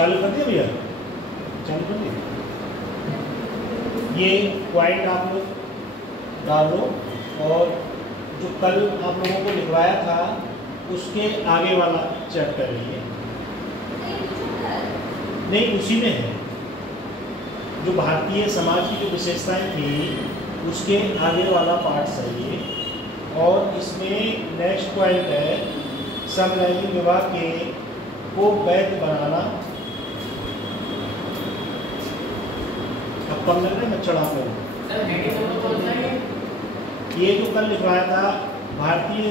चालू कर दिया भैया, चालू कर दिया। ये पॉइंट आप लोग डाल दो और जो कल आप लोगों को लिखवाया था उसके आगे वाला चैप्टर है ये, नहीं उसी में है। जो भारतीय समाज की जो विशेषताएं थी उसके आगे वाला पार्ट है ये। और इसमें नेक्स्ट पॉइंट है समलैंगिक विवाह के को वैध बनाना। अब कम लग रहा है मच्छर आप लोगों को। ये जो कल लिखवाया था भारतीय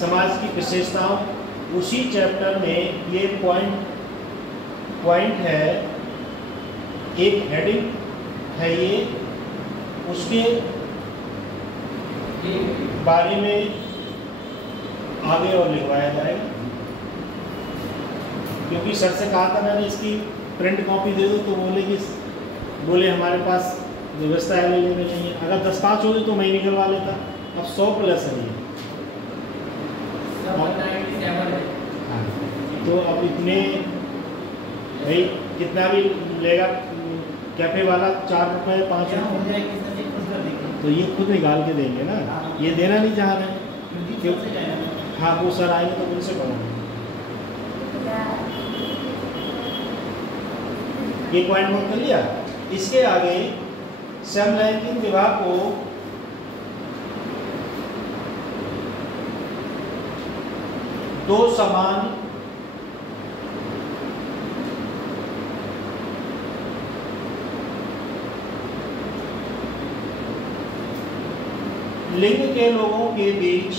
समाज की विशेषताओं, उसी चैप्टर में ये पॉइंट है, एक हेडिंग है ये, उसके बारे में आगे और लिखवाया जाएगा। क्योंकि सर से कहा था मैंने इसकी प्रिंट कॉपी दे दो, तो बोले हमारे पास व्यवस्था अवेलेबल नहीं है। अगर 10-5 होती तो मैं निकलवा लेता। अब 100+ है ये। तो अब इतने भाई कितना भी लेगा कैफे वाला, 4 रुपये 5 रुपये, तो ये खुद निकाल के देंगे ना, ये देना नहीं चाह रहे हैं। क्यों? हाँ वो सर आएंगे तो उनसे कहूँगा। ये पॉइंट नोट कर लिया। इसके आगे समलैंगिक विवाह को दो समान लिंग के लोगों के बीच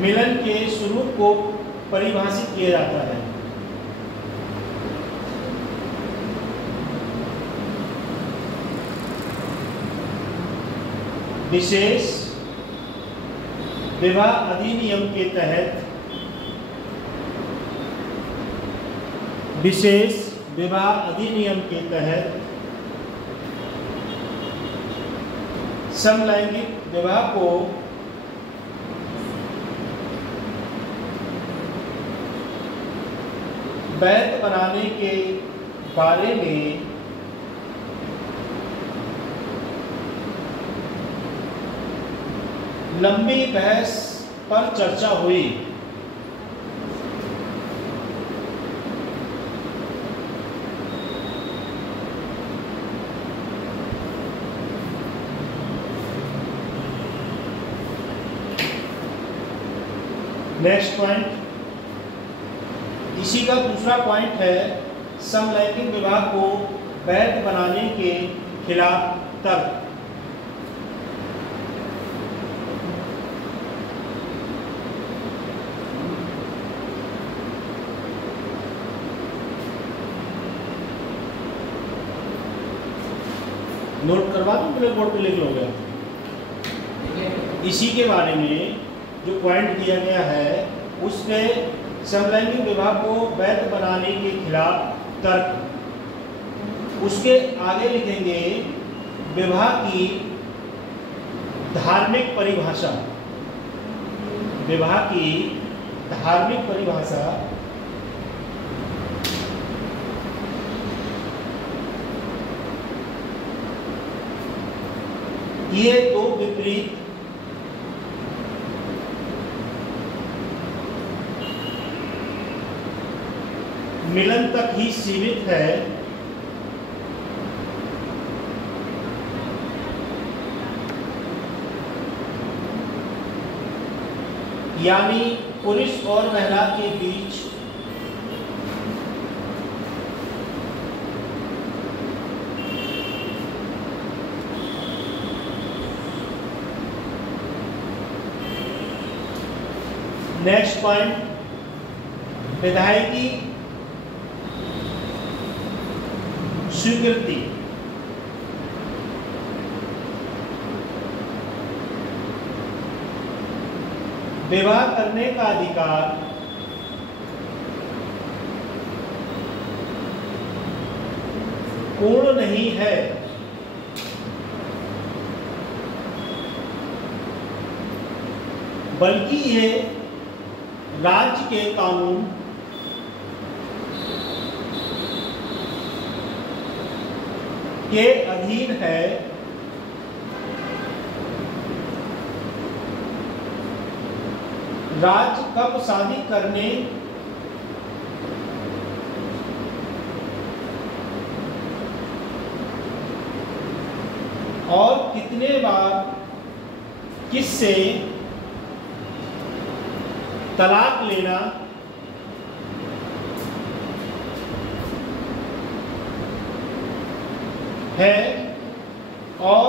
मिलन के स्वरूप को परिभाषित किया जाता है। विशेष विवाह अधिनियम के तहत समलैंगिक विवाह को वैध बनाने के बारे में लंबी बहस पर चर्चा हुई। नेक्स्ट पॉइंट, इसी का दूसरा पॉइंट है समलैंगिक विवाह को वैध बनाने के खिलाफ तर्क। नोट करवा दूं, ब्लैक बोर्ड पे लिख लोगे। इसी के बारे में जो पॉइंट दिया गया है उसमें समलैंगिक विवाह को वैध बनाने के खिलाफ तर्क। उसके आगे लिखेंगे विवाह की धार्मिक परिभाषा। विवाह की धार्मिक परिभाषा ये दो विपरीत मिलन तक ही सीमित है। यानी पुरुष और महिला के बीच नेक्स्ट पॉइंट, विधायकी स्वीकृति। विवाह करने का अधिकार पूर्ण नहीं है। बल्कि ये राज्य के कानून के अधीन है। राज्य कब शादी करने और कितने बार किससे तलाक लेना है और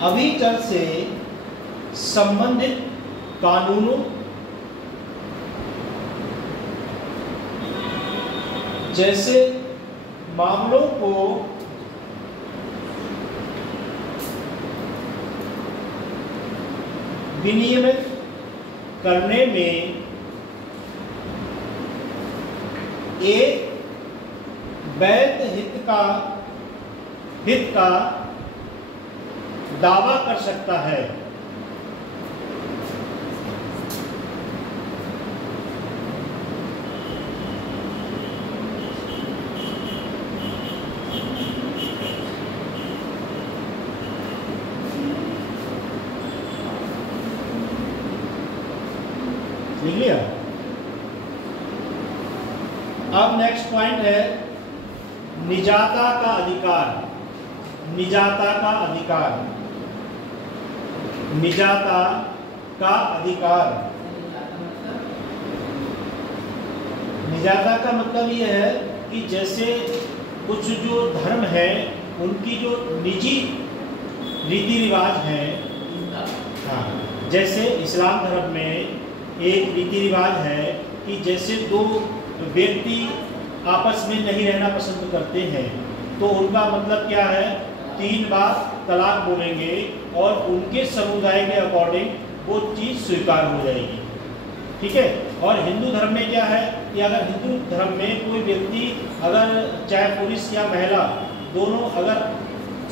अभिचर से संबंधित कानूनों जैसे मामलों को विनियमित करने में एक वैध हित का दावा कर सकता है। लिख लिया। अब नेक्स्ट पॉइंट है निजाता का अधिकार। निजाता का अधिकार, निजाता का अधिकार। निजाता का मतलब ये है कि जैसे कुछ जो धर्म है उनकी जो निजी रीति रिवाज हैं, हाँ, जैसे इस्लाम धर्म में एक रीति रिवाज है कि जैसे दो व्यक्ति आपस में नहीं रहना पसंद करते हैं तो उनका मतलब क्या है, 3 बार तलाक बोलेंगे और उनके समुदाय के अकॉर्डिंग वो चीज़ स्वीकार हो जाएगी। ठीक है। और हिंदू धर्म में क्या है कि अगर हिंदू धर्म में कोई व्यक्ति अगर चाहे पुरुष या महिला दोनों अगर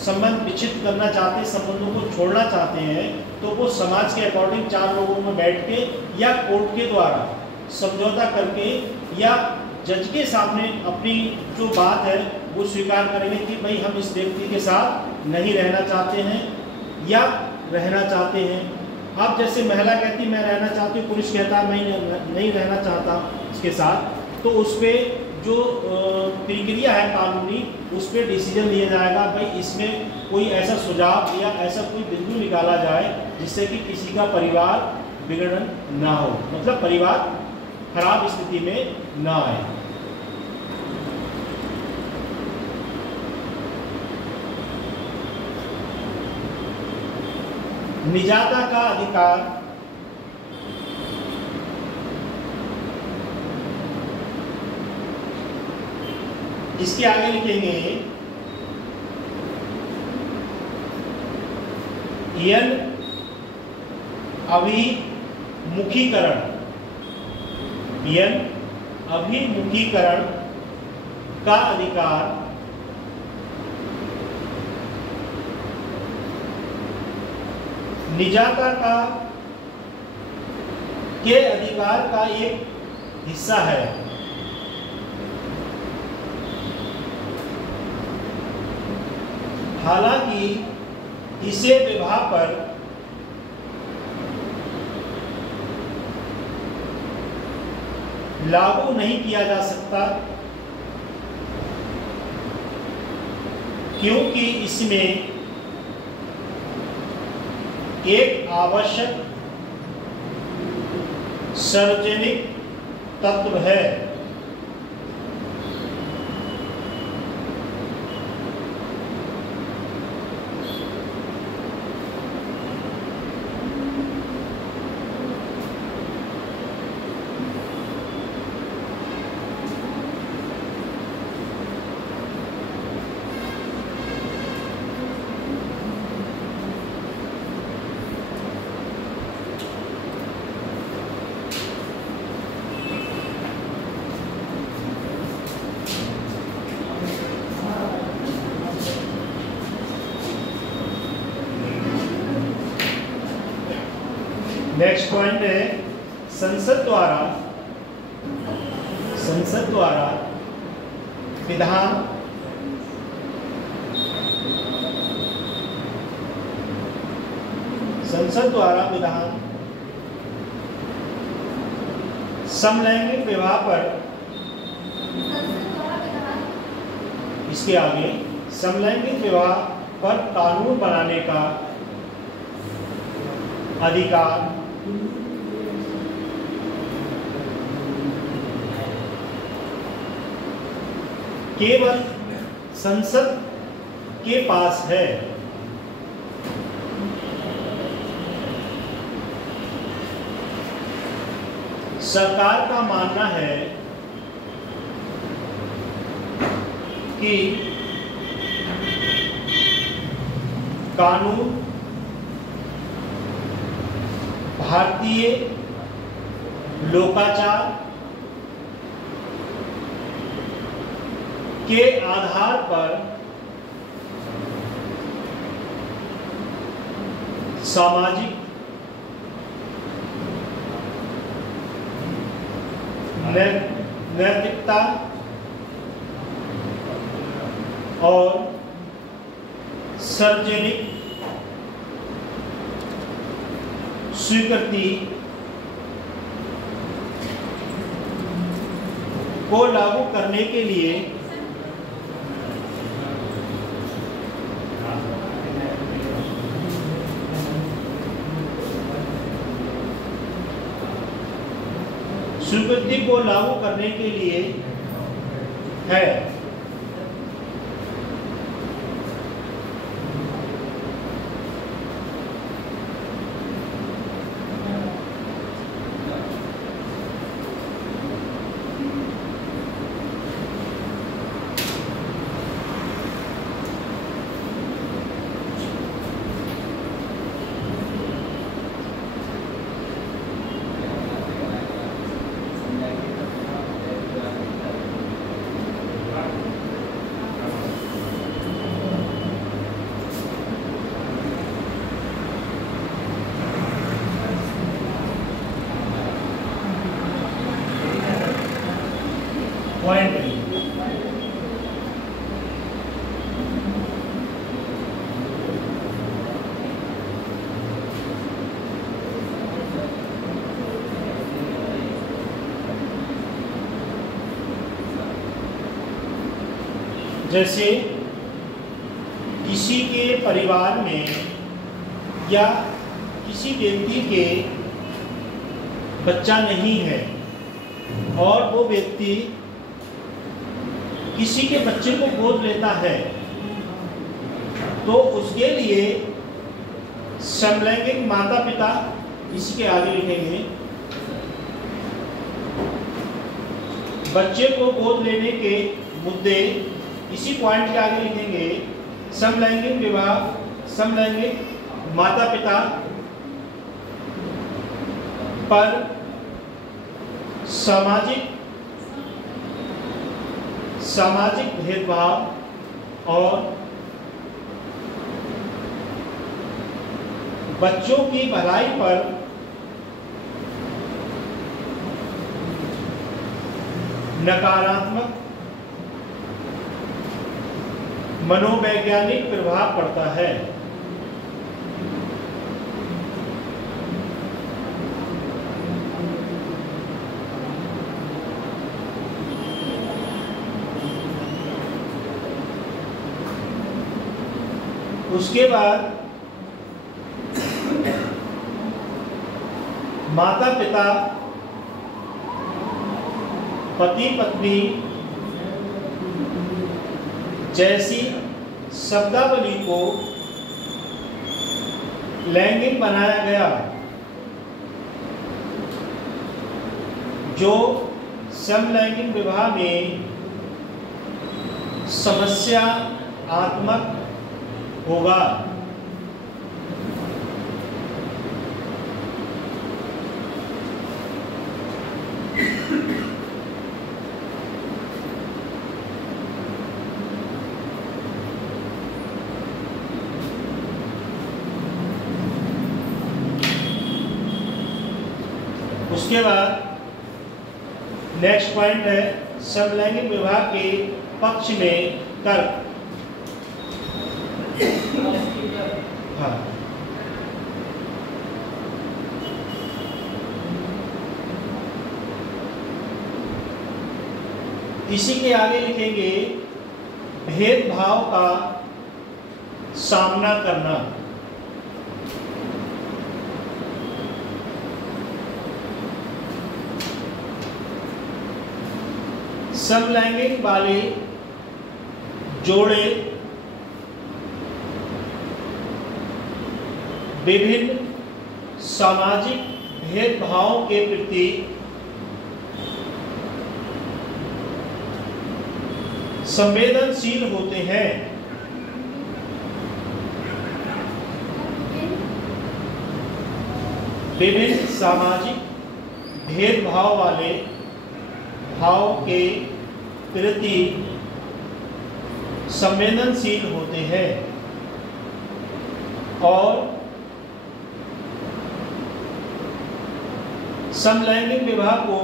संबंध विच्छेद करना चाहते हैं, संबंधों को छोड़ना चाहते हैं, तो वो समाज के अकॉर्डिंग 4 लोगों में बैठ के या कोर्ट के द्वारा समझौता करके या जज के सामने अपनी जो बात है वो स्वीकार करेंगे कि भाई हम इस व्यक्ति के साथ नहीं रहना चाहते हैं या रहना चाहते हैं। अब जैसे महिला कहती मैं रहना चाहती हूँ, पुरुष कहता मैं नहीं रहना चाहता इसके साथ, तो उस पर जो प्रक्रिया है कानूनी उस पर डिसीजन लिया जाएगा। भाई इसमें कोई ऐसा सुझाव या ऐसा कोई बिंदु निकाला जाए जिससे कि किसी का परिवार बिगड़न ना हो, मतलब परिवार खराब स्थिति में ना आए। निजाता का अधिकार इसके आगे लिखेंगे यन अभिमुखीकरण। यन अभिमुखीकरण का अधिकार निजाता के अधिकार का एक हिस्सा है। हालांकि इसे विवाह पर लागू नहीं किया जा सकता क्योंकि इसमें एक आवश्यक सार्वजनिक तत्व है। नेक्स्ट पॉइंट है संसद द्वारा विधान समलैंगिक विवाह पर, इसके आगे समलैंगिक विवाह पर कानून बनाने का अधिकार केवल संसद के पास है। सरकार का मानना है कि कानून भारतीय लोकाचार के आधार पर सामाजिक, नैतिकता और सार्वजनिक स्वीकृति को लागू करने के लिए है। पॉइंट जैसे किसी के परिवार में या किसी व्यक्ति के बच्चा नहीं है और वो व्यक्ति किसी के बच्चे को गोद लेता है, तो उसके लिए समलैंगिक माता पिता, इसी के आगे लिखेंगे, बच्चे को गोद लेने के मुद्दे, इसी पॉइंट के आगे लिखेंगे, समलैंगिक विवाह, समलैंगिक माता पिता पर सामाजिक भेदभाव और बच्चों की भलाई पर नकारात्मक मनोवैज्ञानिक प्रभाव पड़ता है। उसके बाद माता पिता पति पत्नी जैसी शब्दावली को लैंगिक बनाया गया, जो समलैंगिक विवाह में समस्यात्मक होगा। उसके बाद नेक्स्ट पॉइंट है समलैंगिक विवाह के पक्ष में तर्क। हाँ, इसी के आगे लिखेंगे भेदभाव का सामना करना। समलैंगिक वाले जोड़े विभिन्न सामाजिक भेदभावों के प्रति संवेदनशील होते हैं। विभिन्न सामाजिक भेदभाव वाले भाव के प्रति संवेदनशील होते हैं और समलैंगिक विवाह को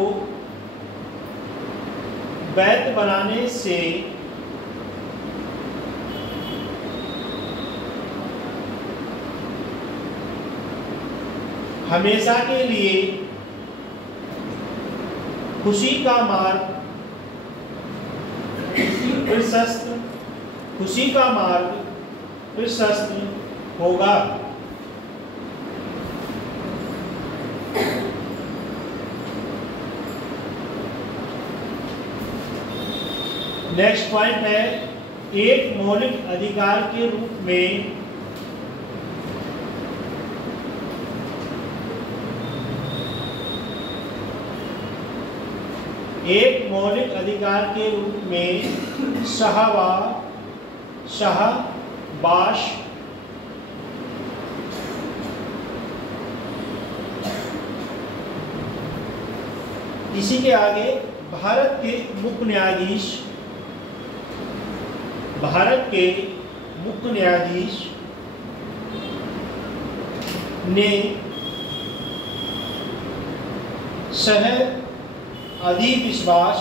वैध बनाने से हमेशा के लिए खुशी का मार्ग प्रशस्त होगा। नेक्स्ट पॉइंट है एक मौलिक अधिकार के रूप में सहवास इसी के आगे भारत के मुख्य न्यायाधीश ने सह अधिविश्वास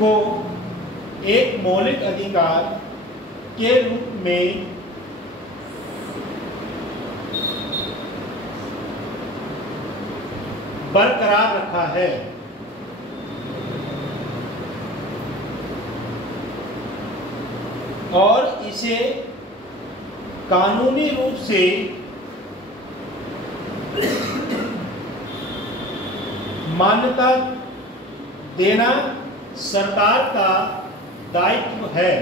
को एक मौलिक अधिकार के रूप में बरकरार रखा है। और इसे कानूनी रूप से मान्यता देना सरकार का दायित्व है।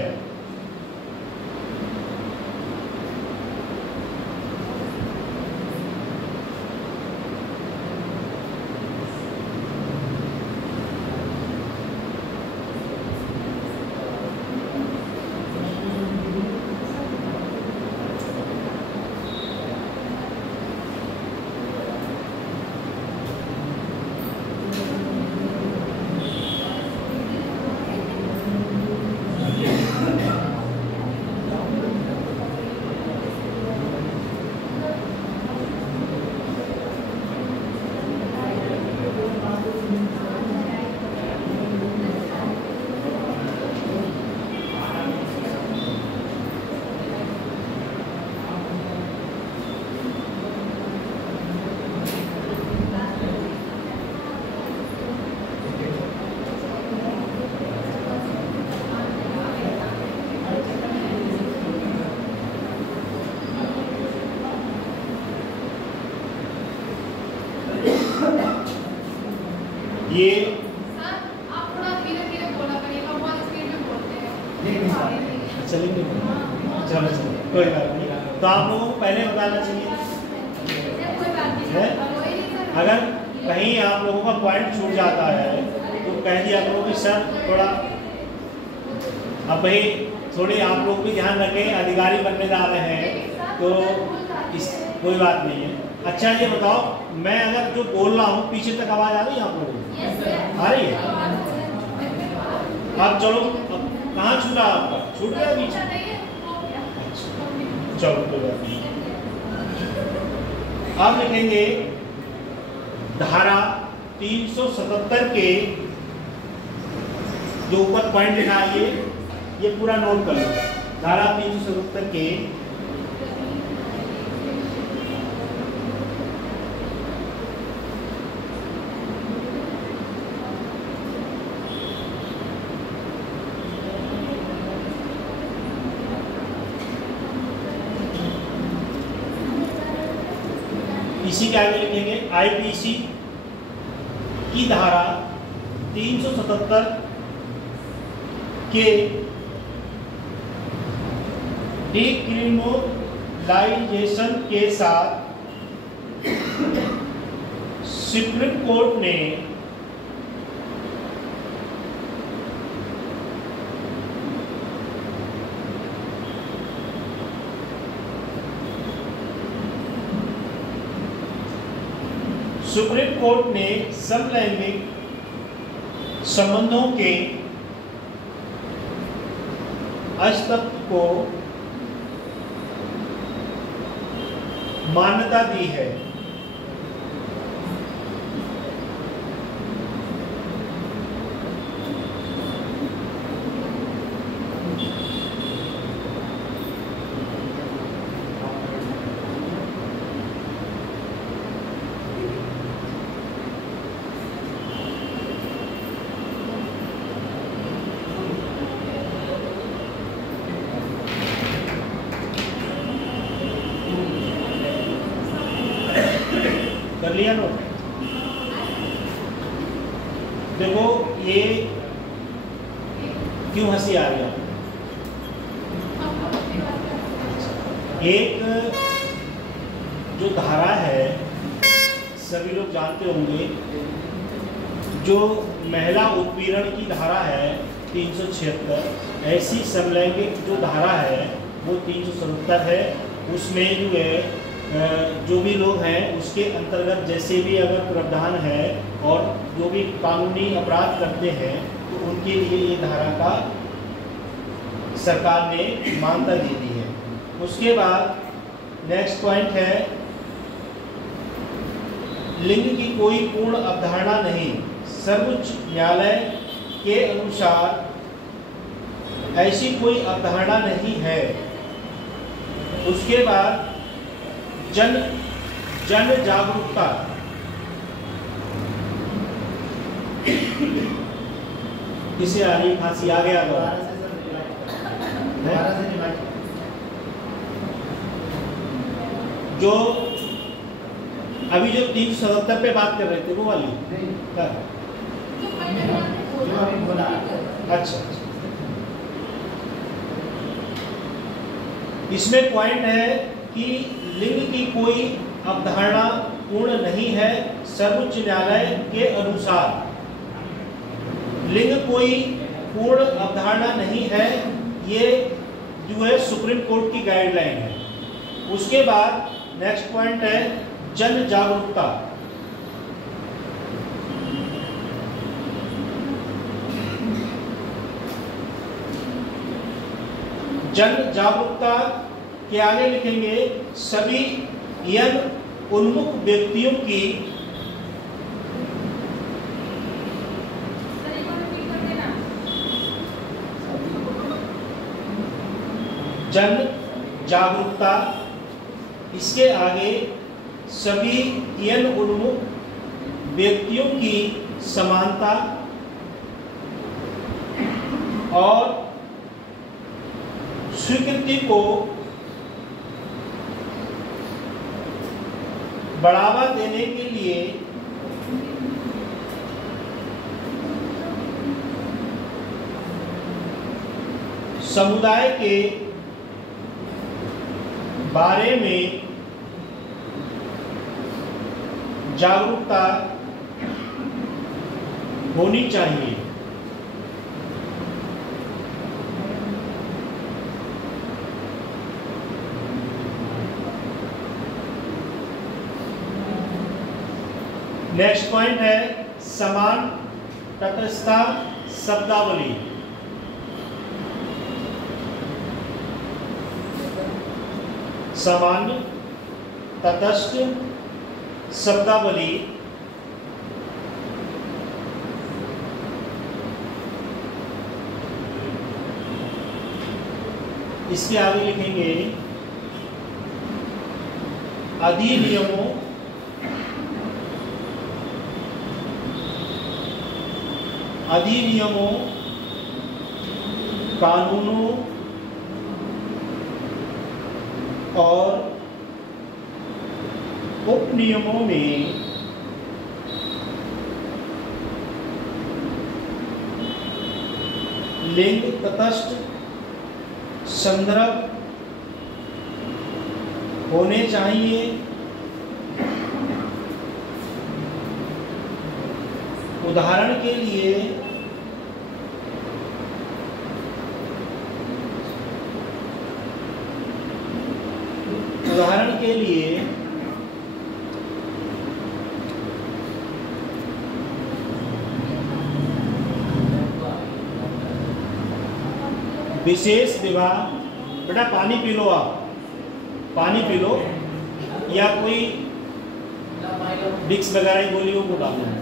ये आप थोड़ा धीरे-धीरे बोला करिएगा, बहुत स्पीड में बोलते हैं। चलेंगे, चलो कोई बात नहीं। तो आप लोगों को पहले बताना चाहिए। कोई बात नहीं, अगर कहीं आप लोगों का पॉइंट छूट जाता है तो कह दिया करो कि सर थोड़ा अब भाई थोड़ी आप लोग भी ध्यान रखें, अधिकारी बनने जा रहे हैं तो कोई बात नहीं है। अच्छा ये बताओ, मैं अगर जो बोल रहा हूँ पीछे तक आवाज आ रही है आप लोगों को? आ रही है? अब चलो, अब कहाँ छूटा आपका? छूट गया पीछे? चलो कोई बात नहीं। अब लिखेंगे धारा 377 के जो ऊपर पॉइंट लिखा है ये पूरा नोट कर लो। धारा 377 के इसी के आगे लिखेंगे आईपीसी की धारा 377 के डिक्रिमिनलाइजेशन के साथ सुप्रीम कोर्ट ने समलैंगिक संबंधों के अस्तित्व को मान्यता दी है। कर लिया नोट। देखो ये क्यों हंसी आ रही है? एक जो धारा है सभी लोग जानते होंगे, जो महिला उत्पीड़न की धारा है 376, ऐसी समलैंगिक जो धारा है वो 377 है। उसमें जो है जो भी लोग हैं उसके अंतर्गत जैसे भी अगर प्रावधान है और जो भी कानूनी अपराध करते हैं तो उनके लिए ये धारा का सरकार ने मान्यता दे दी है। उसके बाद नेक्स्ट पॉइंट है लिंग की कोई पूर्ण अवधारणा नहीं। सर्वोच्च न्यायालय के अनुसार ऐसी कोई अवधारणा नहीं है। उसके बाद जन जागरूकता, किसे आ रही फांसी? आ गया जो अभी जो 377 पे बात कर रहे थे वो वाली अच्छा। इसमें पॉइंट है कि लिंग की कोई अवधारणा पूर्ण नहीं है। सर्वोच्च न्यायालय के अनुसार लिंग कोई पूर्ण अवधारणा नहीं है। ये जो है सुप्रीम कोर्ट की गाइडलाइन है। उसके बाद नेक्स्ट पॉइंट है जन जागरूकता। जन जागरूकता के आगे लिखेंगे सभी यौन उन्मुख व्यक्तियों की जन जागरूकता। इसके आगे सभी यौन उन्मुख व्यक्तियों की समानता और स्वीकृति को बढ़ावा देने के लिए समुदाय के बारे में जागरूकता होनी चाहिए। नेक्स्ट पॉइंट है समान तटस्थता शब्दावली। सामान्य, तटस्थ शब्दावली इसके आगे लिखेंगे अधिनियमों कानूनों और उपनियमों में लिंग तटस्थ संदर्भ होने चाहिए। उदाहरण के लिए विशेष विवाह, बेटा पानी पी लो, आप पानी पी लो, या कोई विक्स वगैरह की गोलियों को डालना है।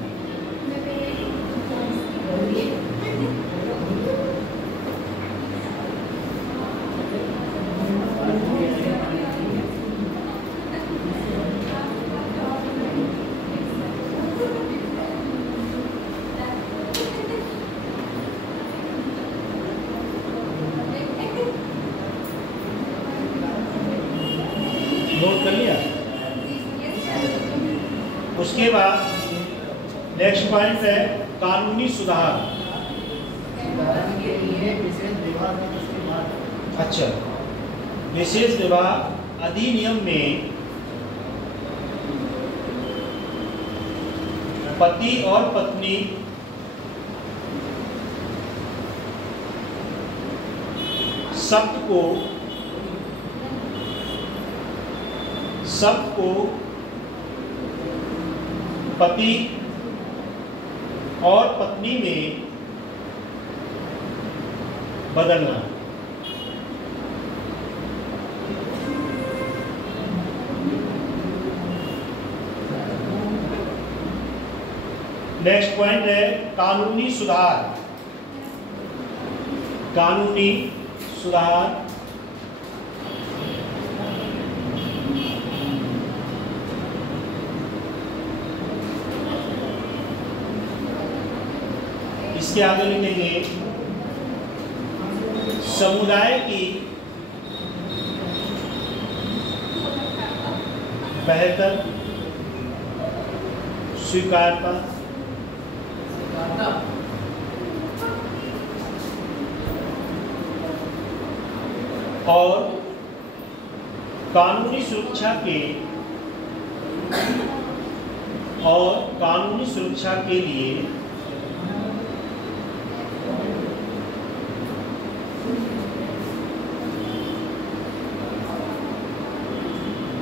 नोट कर लिया। उसके बाद नेक्स्ट पॉइंट है कानूनी सुधार। अच्छा, विशेष विवाह अधिनियम में पति और पत्नी सबको पति और पत्नी में बदलना। नेक्स्ट पॉइंट है कानूनी सुधार। कानूनी सुधार इसके आगे लिखेंगे समुदाय की बेहतर स्वीकारता और कानूनी सुरक्षा के लिए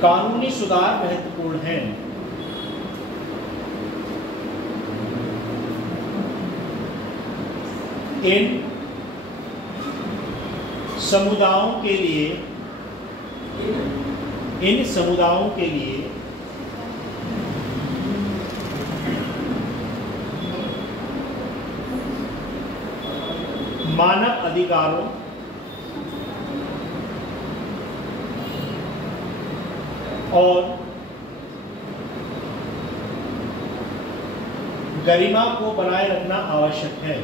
कानूनी सुधार महत्वपूर्ण हैं। इन समुदायों के लिए मानव अधिकारों और गरिमा को बनाए रखना आवश्यक है।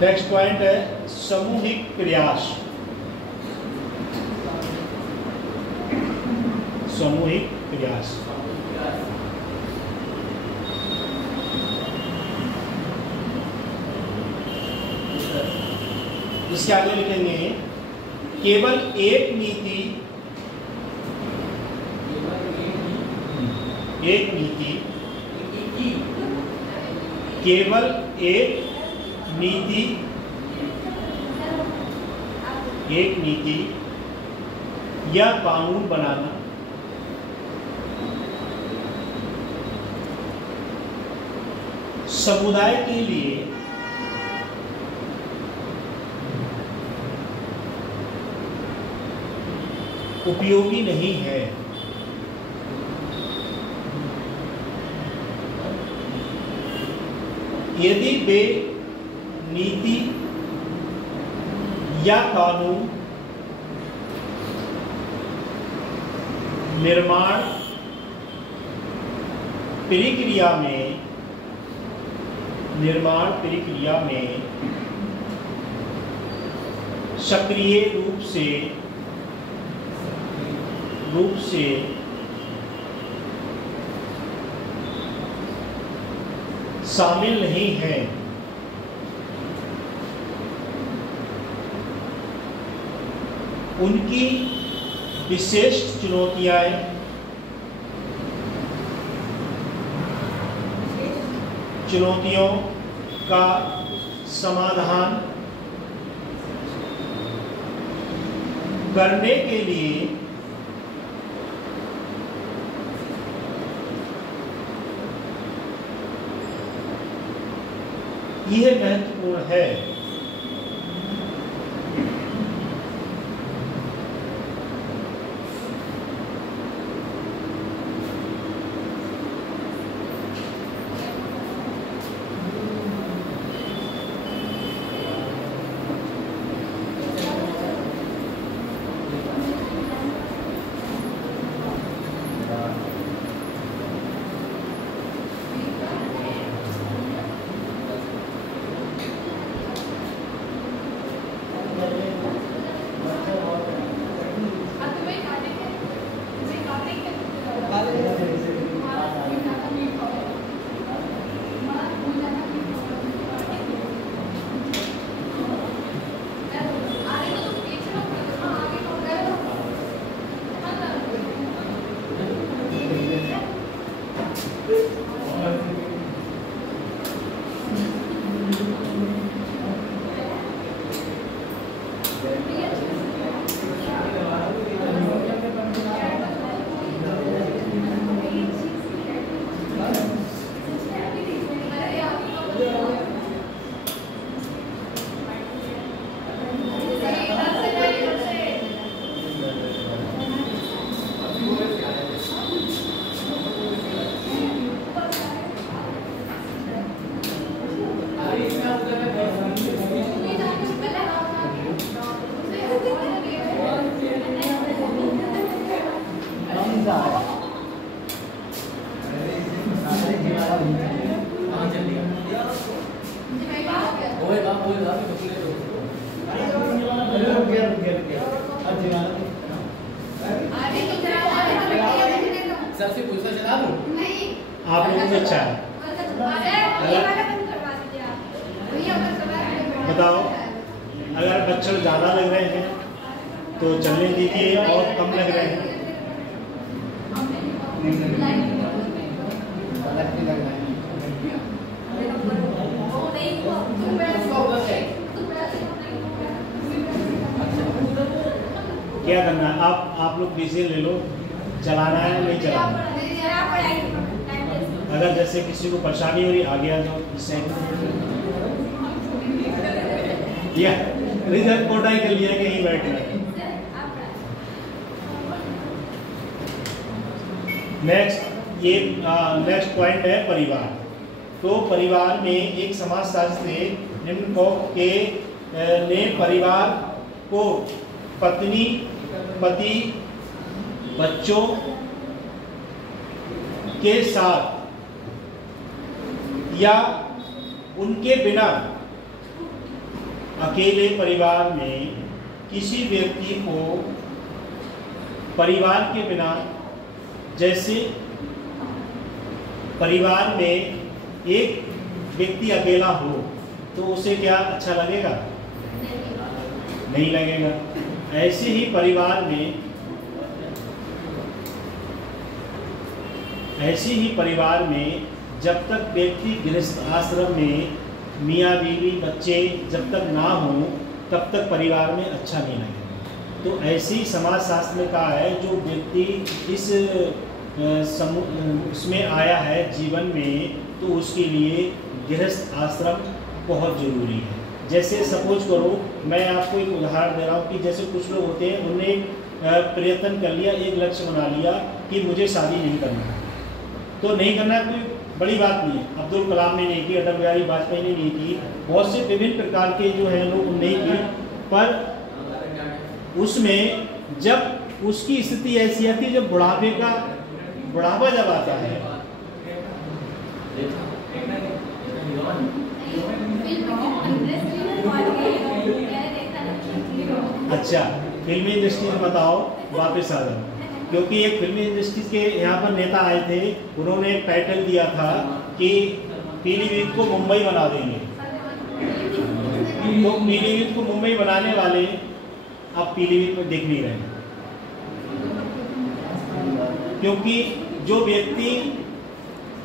नेक्स्ट पॉइंट है सामूहिक प्रयास। सामूहिक प्रयास इसके आगे लिखेंगे केवल एक नीति केवल एक नीति या कानून बनाना समुदाय के लिए उपयोगी नहीं है। यदि वे नीति या कानून निर्माण प्रक्रिया में सक्रिय रूप से शामिल नहीं हैं, उनकी विशिष्ट चुनौतियों का समाधान करने के लिए यह महत्वपूर्ण है। सबसे पूछना चला दूं? नहीं। आप लोगों को अच्छा है। बताओ, अगर बच्चे ज़्यादा लग रहे हैं तो चलने दीजिए, और कम लग रहे हैं क्या करना है? आप लोग डिसीजन ले लो, चलाना है नहीं चलाना। अगर जैसे किसी को परेशानी हो रही आगे आ जाओ, इससे या रिजल्ट कोटाई कर लिया कहीं बैठना है। नेक्स्ट पॉइंट है परिवार। तो परिवार में एक समाजशास्त्री निम्नकोक्त के ने परिवार को पत्नी, पति, बच्चों के साथ या उनके बिना अकेले परिवार में किसी व्यक्ति को परिवार के बिना, जैसे परिवार में एक व्यक्ति अकेला हो तो उसे क्या अच्छा लगेगा? नहीं लगेगा। ऐसे ही परिवार में जब तक व्यक्ति गृहस्थ आश्रम में मियाँ बीवी बच्चे जब तक ना हो तब तक परिवार में अच्छा नहीं लगेगा। तो ऐसे ही समाजशास्त्र में कहा है, जो व्यक्ति इस इसमें आया है जीवन में, तो उसके लिए गृहस्थ आश्रम बहुत ज़रूरी है। जैसे सपोज करो, मैं आपको एक उदाहरण दे रहा हूँ कि जैसे कुछ लोग होते हैं, उन्होंने प्रयत्न कर लिया, एक लक्ष्य बना लिया कि मुझे शादी नहीं करना है, तो नहीं करना कोई बड़ी बात नहीं है। अब्दुल कलाम ने नहीं की, अटल बिहारी वाजपेयी ने नहीं की, बहुत से विभिन्न प्रकार के जो है लोग नहीं की, पर उसमें जब उसकी स्थिति ऐसी आती है, जब बुढ़ापा जब आता है, अच्छा फिल्मी इंडस्ट्री में बताओ, वापस आ जाओ, क्योंकि एक फिल्मी इंडस्ट्री के यहाँ पर नेता आए थे, उन्होंने एक टाइटल दिया था कि पीलीभीत को मुंबई बना देंगे। तो पीलीभीत को मुंबई बनाने वाले अब पीलीभीत में दिख नहीं रहे, क्योंकि जो व्यक्ति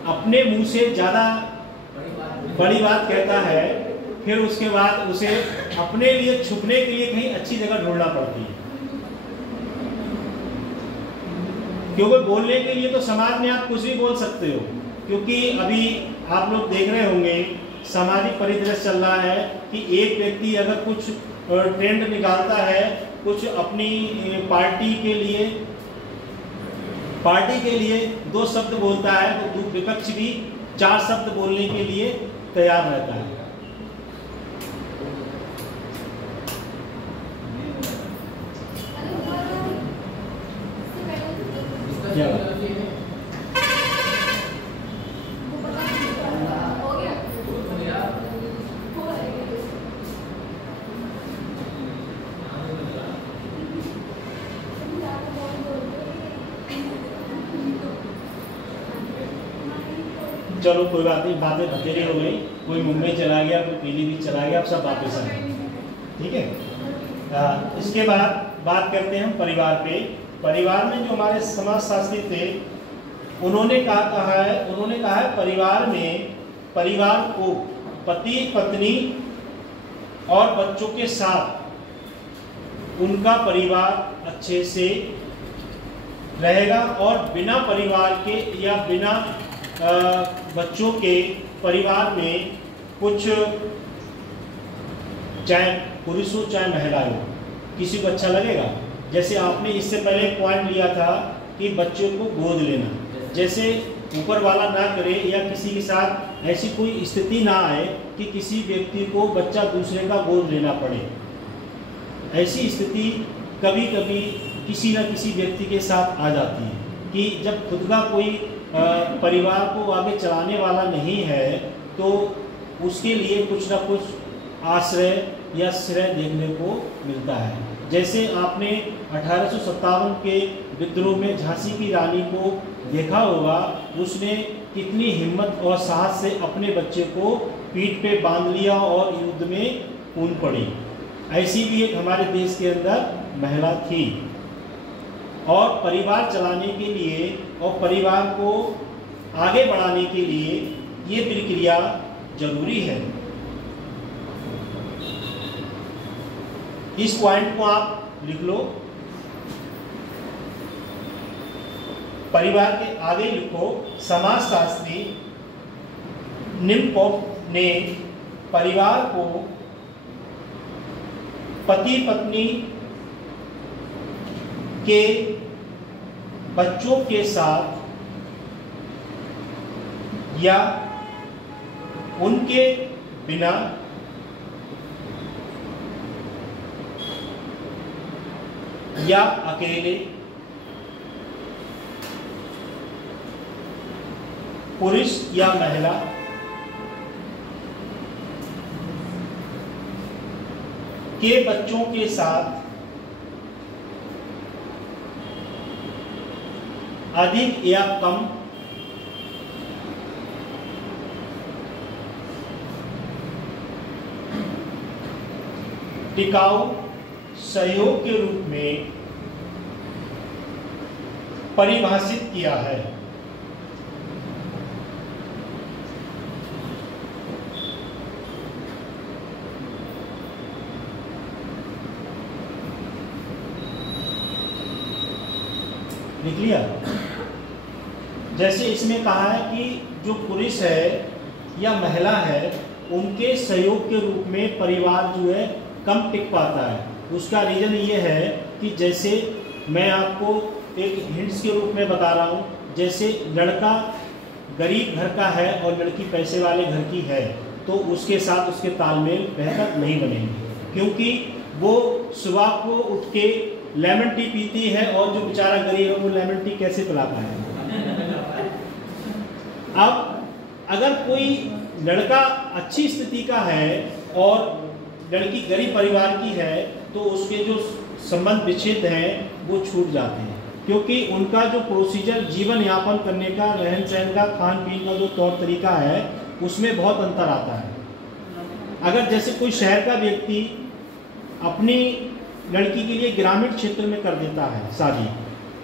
अपने मुंह से ज़्यादा बड़ी बात कहता है, फिर उसके बाद उसे अपने लिए छुपने के लिए कहीं अच्छी जगह ढूंढना पड़ती है। क्योंकि बोलने के लिए तो समाज में आप कुछ भी बोल सकते हो, क्योंकि अभी आप लोग देख रहे होंगे सामाजिक परिदृश्य चल रहा है कि एक व्यक्ति अगर कुछ ट्रेंड निकालता है, कुछ अपनी पार्टी के लिए 2 शब्द बोलता है, तो विपक्ष भी 4 शब्द बोलने के लिए तैयार रहता है। क्या चलो कोई बात नहीं, बातें बतेरी हो गई, कोई मुंबई चला गया, कोई पीलीभीत चला गया, अब सब वापस आ गए, ठीक है। इसके बाद बात करते हैं हम परिवार पे। परिवार में जो हमारे समाजशास्त्री थे, उन्होंने कहा है परिवार को पति पत्नी और बच्चों के साथ उनका परिवार अच्छे से रहेगा, और बिना परिवार के या बिना बच्चों के परिवार में कुछ, चाहे पुरुष हो चाहे महिला हो, किसी को अच्छा लगेगा। जैसे आपने इससे पहले पॉइंट लिया था कि बच्चों को गोद लेना, जैसे ऊपर वाला ना करे या किसी के साथ ऐसी कोई स्थिति ना आए कि किसी व्यक्ति को बच्चा दूसरे का गोद लेना पड़े। ऐसी स्थिति कभी कभी किसी न किसी व्यक्ति के साथ आ जाती है कि जब खुद का कोई परिवार को आगे चलाने वाला नहीं है, तो उसके लिए कुछ न कुछ आश्रय या श्रय देखने को मिलता है। जैसे आपने 1857 के विद्रोह में झांसी की रानी को देखा होगा, उसने कितनी हिम्मत और साहस से अपने बच्चे को पीठ पे बांध लिया और युद्ध में कूद पड़ी। ऐसी भी एक हमारे देश के अंदर महिला थी, और परिवार चलाने के लिए और परिवार को आगे बढ़ाने के लिए ये प्रक्रिया जरूरी है। इस पॉइंट को आप लिख लो, परिवार के आगे लिखो, समाजशास्त्री निम्नकोफ ने परिवार को पति पत्नी के बच्चों के साथ या उनके बिना या अकेले, पुरुष या महिला, के बच्चों के साथ अधिक या कम टिकाऊ सहयोग के रूप में परिभाषित किया है। लिख लिया? जैसे इसमें कहा है कि जो पुरुष है या महिला है उनके सहयोग के रूप में परिवार जो है कम टिक पाता है। उसका रीज़न ये है कि जैसे मैं आपको एक हिंट्स के रूप में बता रहा हूँ, जैसे लड़का गरीब घर का है और लड़की पैसे वाले घर की है तो उसके साथ उसके तालमेल बेहतर नहीं बनेंगे, क्योंकि वो सुबह को उठ के लेमन टी पीती है और जो बेचारा गरीब है वो लेमन टी कैसे पिला पाएगा। अब अगर कोई लड़का अच्छी स्थिति का है और लड़की गरीब परिवार की है तो उसके जो संबंध विच्छेद हैं वो छूट जाते हैं, क्योंकि उनका जो प्रोसीजर जीवन यापन करने का, रहन सहन का, खान पीन का जो तौर तरीका है उसमें बहुत अंतर आता है। अगर जैसे कोई शहर का व्यक्ति अपनी लड़की के लिए ग्रामीण क्षेत्र में कर देता है शादी,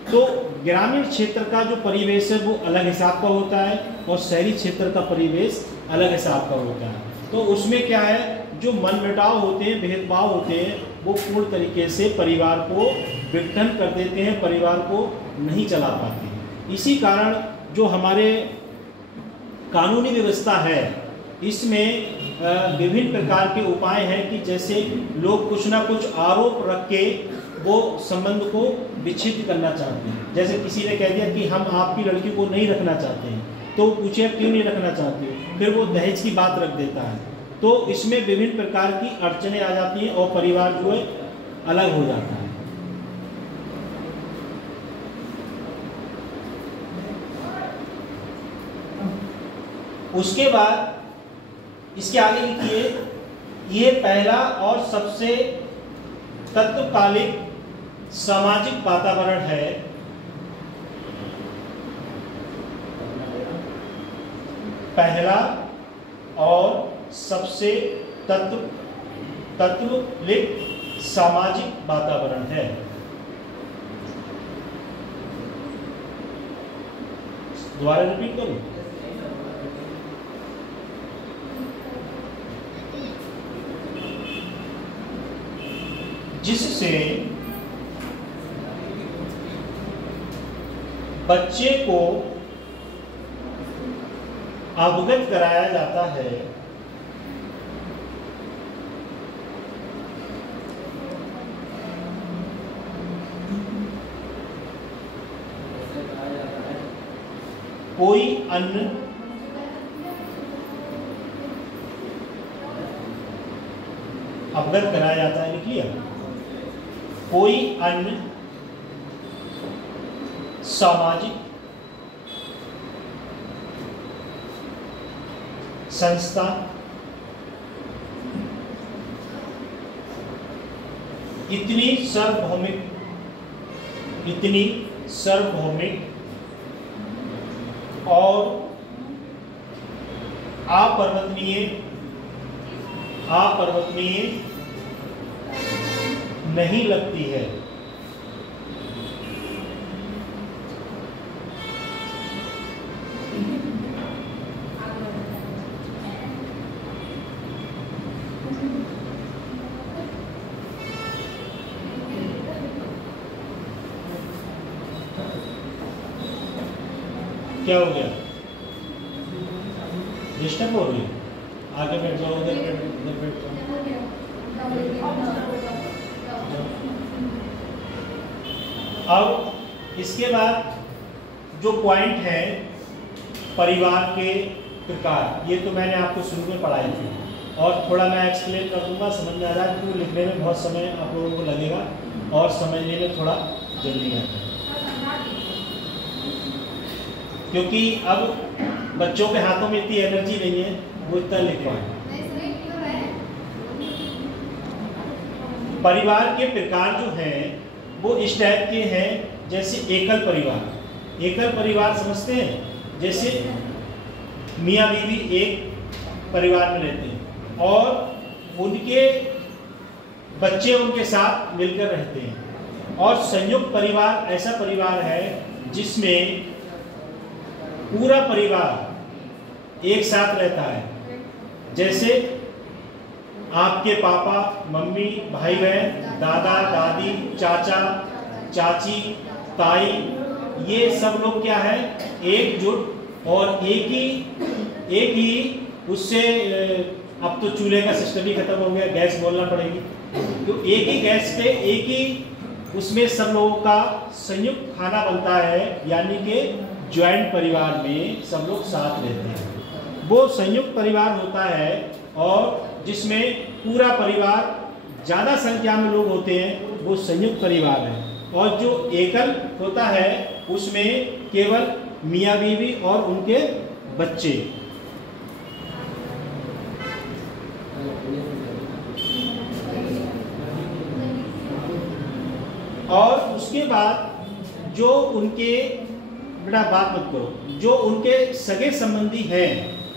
तो ग्रामीण क्षेत्र का जो परिवेश है वो अलग हिसाब का होता है और शहरी क्षेत्र का परिवेश अलग हिसाब का होता है। तो उसमें क्या है, जो मनमुटाव होते हैं, भेदभाव होते हैं, वो पूर्ण तरीके से परिवार को विघटन कर देते हैं, परिवार को नहीं चला पाते हैं। इसी कारण जो हमारे कानूनी व्यवस्था है इसमें विभिन्न प्रकार के उपाय हैं कि जैसे लोग कुछ ना कुछ आरोप रख के वो संबंध को विच्छेद करना चाहते हैं। जैसे किसी ने कह दिया कि हम आपकी लड़की को नहीं रखना चाहते हैं, तो पूछे क्यों नहीं रखना चाहते, फिर वो दहेज की बात रख देता है। तो इसमें विभिन्न प्रकार की अड़चनें आ जाती हैं और परिवार जो है अलग हो जाता है। उसके बाद इसके आगे लिखिए, ये पहला और सबसे तत्कालिक सामाजिक वातावरण है पहला और सबसे तत्कालिक सामाजिक वातावरण है। दोबारा रिपीट करूं, जिससे बच्चे को अवगत कराया जाता है कोई अन्य अवगत कराया जाता है, लिखिए, कोई अन्य सामाजिक संस्था इतनी सार्वभौमिक और अपरिवर्तनीय नहीं लगती है। क्या हो गया, डिस्टर्ब हो रही है? आगे बैठ जाओ, उधर बैठ जाओ। अब इसके बाद जो पॉइंट है परिवार के प्रकार, ये तो मैंने आपको शुरू में पढ़ाई थी और थोड़ा मैं एक्सप्लेन कर दूंगा, समझ में आ रहा है, क्योंकि लिखने में बहुत समय आप लोगों को लगेगा और समझने में थोड़ा जल्दी है, क्योंकि अब बच्चों के हाथों में इतनी एनर्जी नहीं है वो इतना लिख पाए। परिवार के प्रकार जो हैं वो इस टाइप के हैं, जैसे एकल परिवार। एकल परिवार समझते हैं, जैसे मियाँ बीवी एक परिवार में रहते हैं और उनके बच्चे उनके साथ मिलकर रहते हैं। और संयुक्त परिवार ऐसा परिवार है जिसमें पूरा परिवार एक साथ रहता है, जैसे आपके पापा मम्मी भाई बहन दादा दादी चाचा चाची ताई, ये सब लोग क्या है एकजुट और एक ही उससे अब तो चूल्हे का सिस्टम ही खत्म हो गया, गैस बोलना पड़ेगी। तो एक ही गैस पे एक ही उसमें सब लोगों का संयुक्त खाना बनता है, यानी कि ज्वाइंट परिवार में सब लोग साथ रहते हैं। वो संयुक्त परिवार होता है और जिसमें पूरा परिवार ज़्यादा संख्या में लोग होते हैं, वो संयुक्त परिवार है। और जो एकल होता है उसमें केवल मियाँ बीवी और उनके बच्चे। और उसके बाद जो उनके, बेटा बात मत करो, जो उनके सगे संबंधी हैं,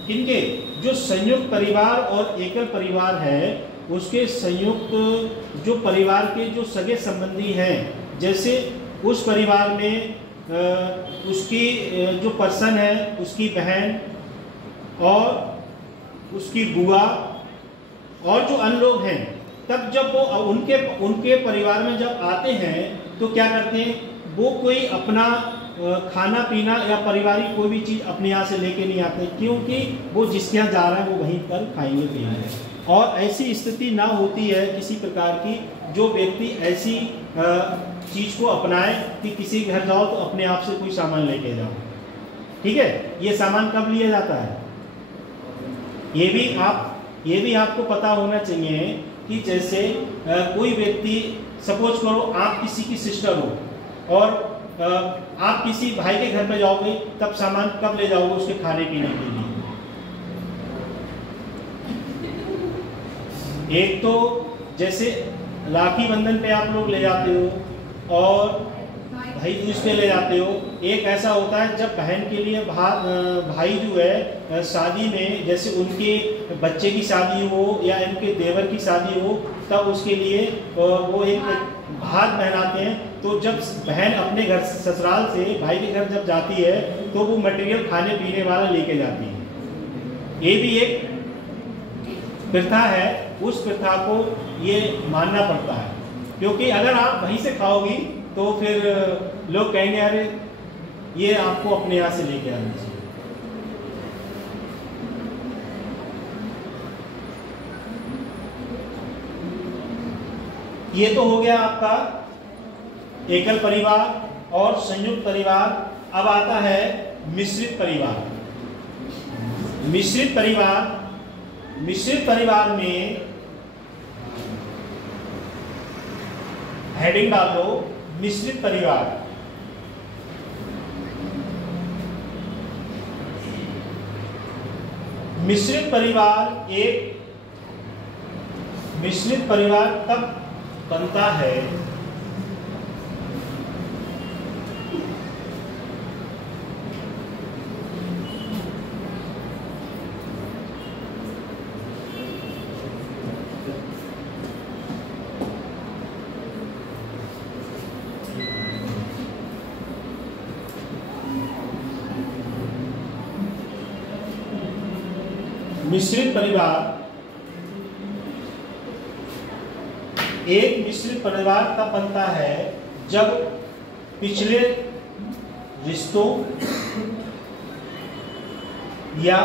इनके जो संयुक्त परिवार और एकल परिवार है, उसके संयुक्त जो परिवार के जो सगे संबंधी हैं, जैसे उस परिवार में उसकी जो पर्सन है, उसकी बहन और उसकी बुआ और जो अन्य लोग हैं, तब जब वो उनके परिवार में जब आते हैं तो क्या करते हैं, वो कोई अपना खाना पीना या पारिवारिक कोई भी चीज़ अपने यहाँ से लेके नहीं आते, क्योंकि वो जिसके यहाँ जा रहे हैं वो वहीं पर खाएंगे पिएंगे। और ऐसी स्थिति ना होती है किसी प्रकार की, जो व्यक्ति ऐसी चीज़ को अपनाए कि किसी घर जाओ तो अपने आप से कोई सामान लेके जाओ। ठीक है, ये सामान कब लिया जाता है, ये भी आपको पता होना चाहिए कि जैसे कोई व्यक्ति, सपोज करो आप किसी की सिस्टर हो और आप किसी भाई के घर पे जाओगे, तब सामान कब ले जाओगे उसके खाने पीने के लिए। एक तो जैसे राखी बंधन पे आप लोग ले जाते हो और भाई दूज पे ले जाते हो। एक ऐसा होता है जब बहन के लिए भाई जो है शादी में, जैसे उनके बच्चे की शादी हो या इनके देवर की शादी हो, तब उसके लिए वो एक भाग पहनाते हैं। तो जब बहन अपने घर ससुराल से भाई के घर जब जाती है तो वो मटेरियल खाने पीने वाला लेके जाती है। ये भी एक प्रथा है, उस प्रथा को ये मानना पड़ता है, क्योंकि अगर आप वहीं से खाओगी तो फिर लोग कहेंगे अरे ये आपको अपने यहाँ से लेके आना चाहिए। ये तो हो गया आपका एकल परिवार और संयुक्त परिवार। अब आता है मिश्रित परिवार। मिश्रित परिवार में हेडिंग डालो मिश्रित परिवार। मिश्रित परिवार तब बनता है एक मिश्रित परिवार तब बनता है जब पिछले रिश्तों या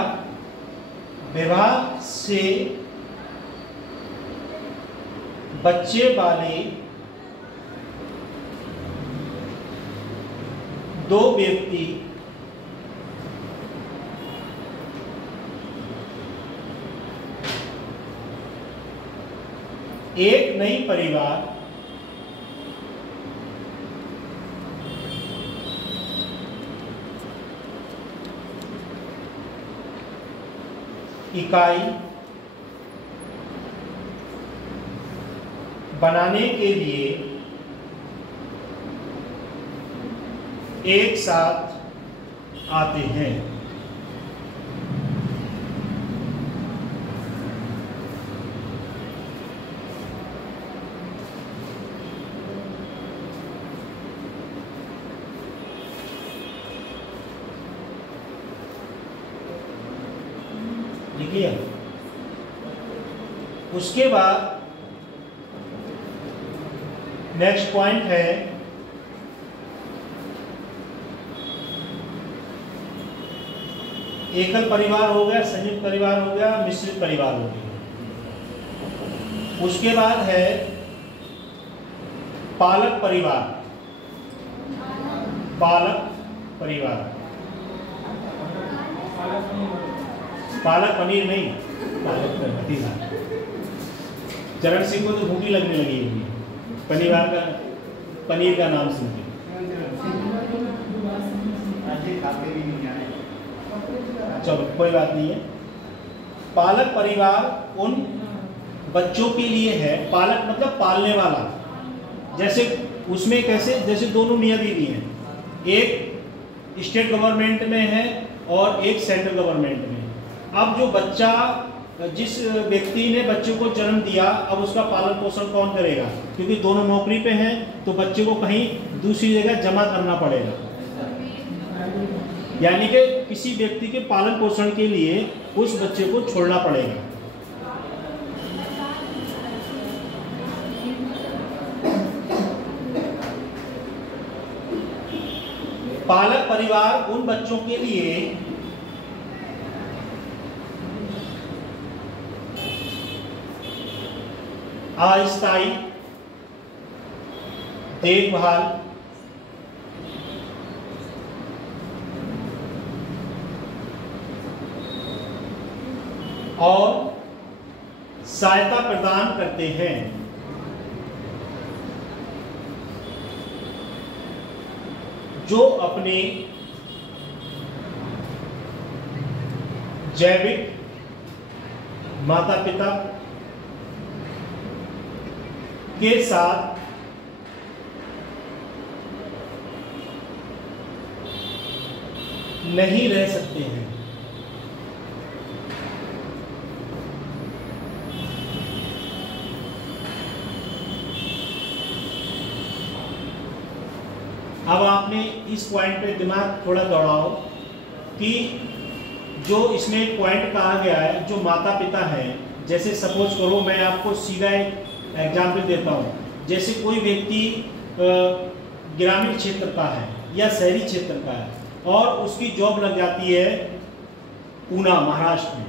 विवाह से बच्चे वाले दो व्यक्ति एक नई परिवार इकाई बनाने के लिए एक साथ आते हैं। उसके बाद नेक्स्ट पॉइंट है एकल परिवार हो गया, संयुक्त परिवार हो गया, मिश्रित परिवार हो गया। उसके बाद है पालक परिवार। पालक परिवार, पालक पनीर नहीं, पालक परिवार। चरण सिंह को तो भूखी लगने लगी है परिवार का, पनीर का नाम सुन के। चलो कोई बात नहीं है। पालक परिवार उन बच्चों के लिए है, पालक मतलब पालने वाला। जैसे उसमें कैसे, जैसे दोनों मियां बीवी हैं, एक स्टेट गवर्नमेंट में है और एक सेंट्रल गवर्नमेंट में। अब जो बच्चा, जिस व्यक्ति ने बच्चे को जन्म दिया, अब उसका पालन पोषण कौन करेगा? क्योंकि दोनों नौकरी पे हैं, तो बच्चे को कहीं दूसरी जगह जमा करना पड़ेगा। यानी कि किसी व्यक्ति के पालन पोषण के लिए उस बच्चे को छोड़ना पड़ेगा। पालक परिवार उन बच्चों के लिए अस्थायी देखभाल, और सहायता प्रदान करते हैं। जो अपने जैविक माता पिता के साथ नहीं रह सकते हैं। अब आपने इस पॉइंट पे दिमाग थोड़ा दौड़ाओ कि जो इसमें एक पॉइंट कहा गया है, जो माता पिता है, जैसे सपोज करो, मैं आपको सीधा एक एग्जाम्पल देता हूँ। जैसे कोई व्यक्ति ग्रामीण क्षेत्र का है या शहरी क्षेत्र का है और उसकी जॉब लग जाती है पूना, महाराष्ट्र में।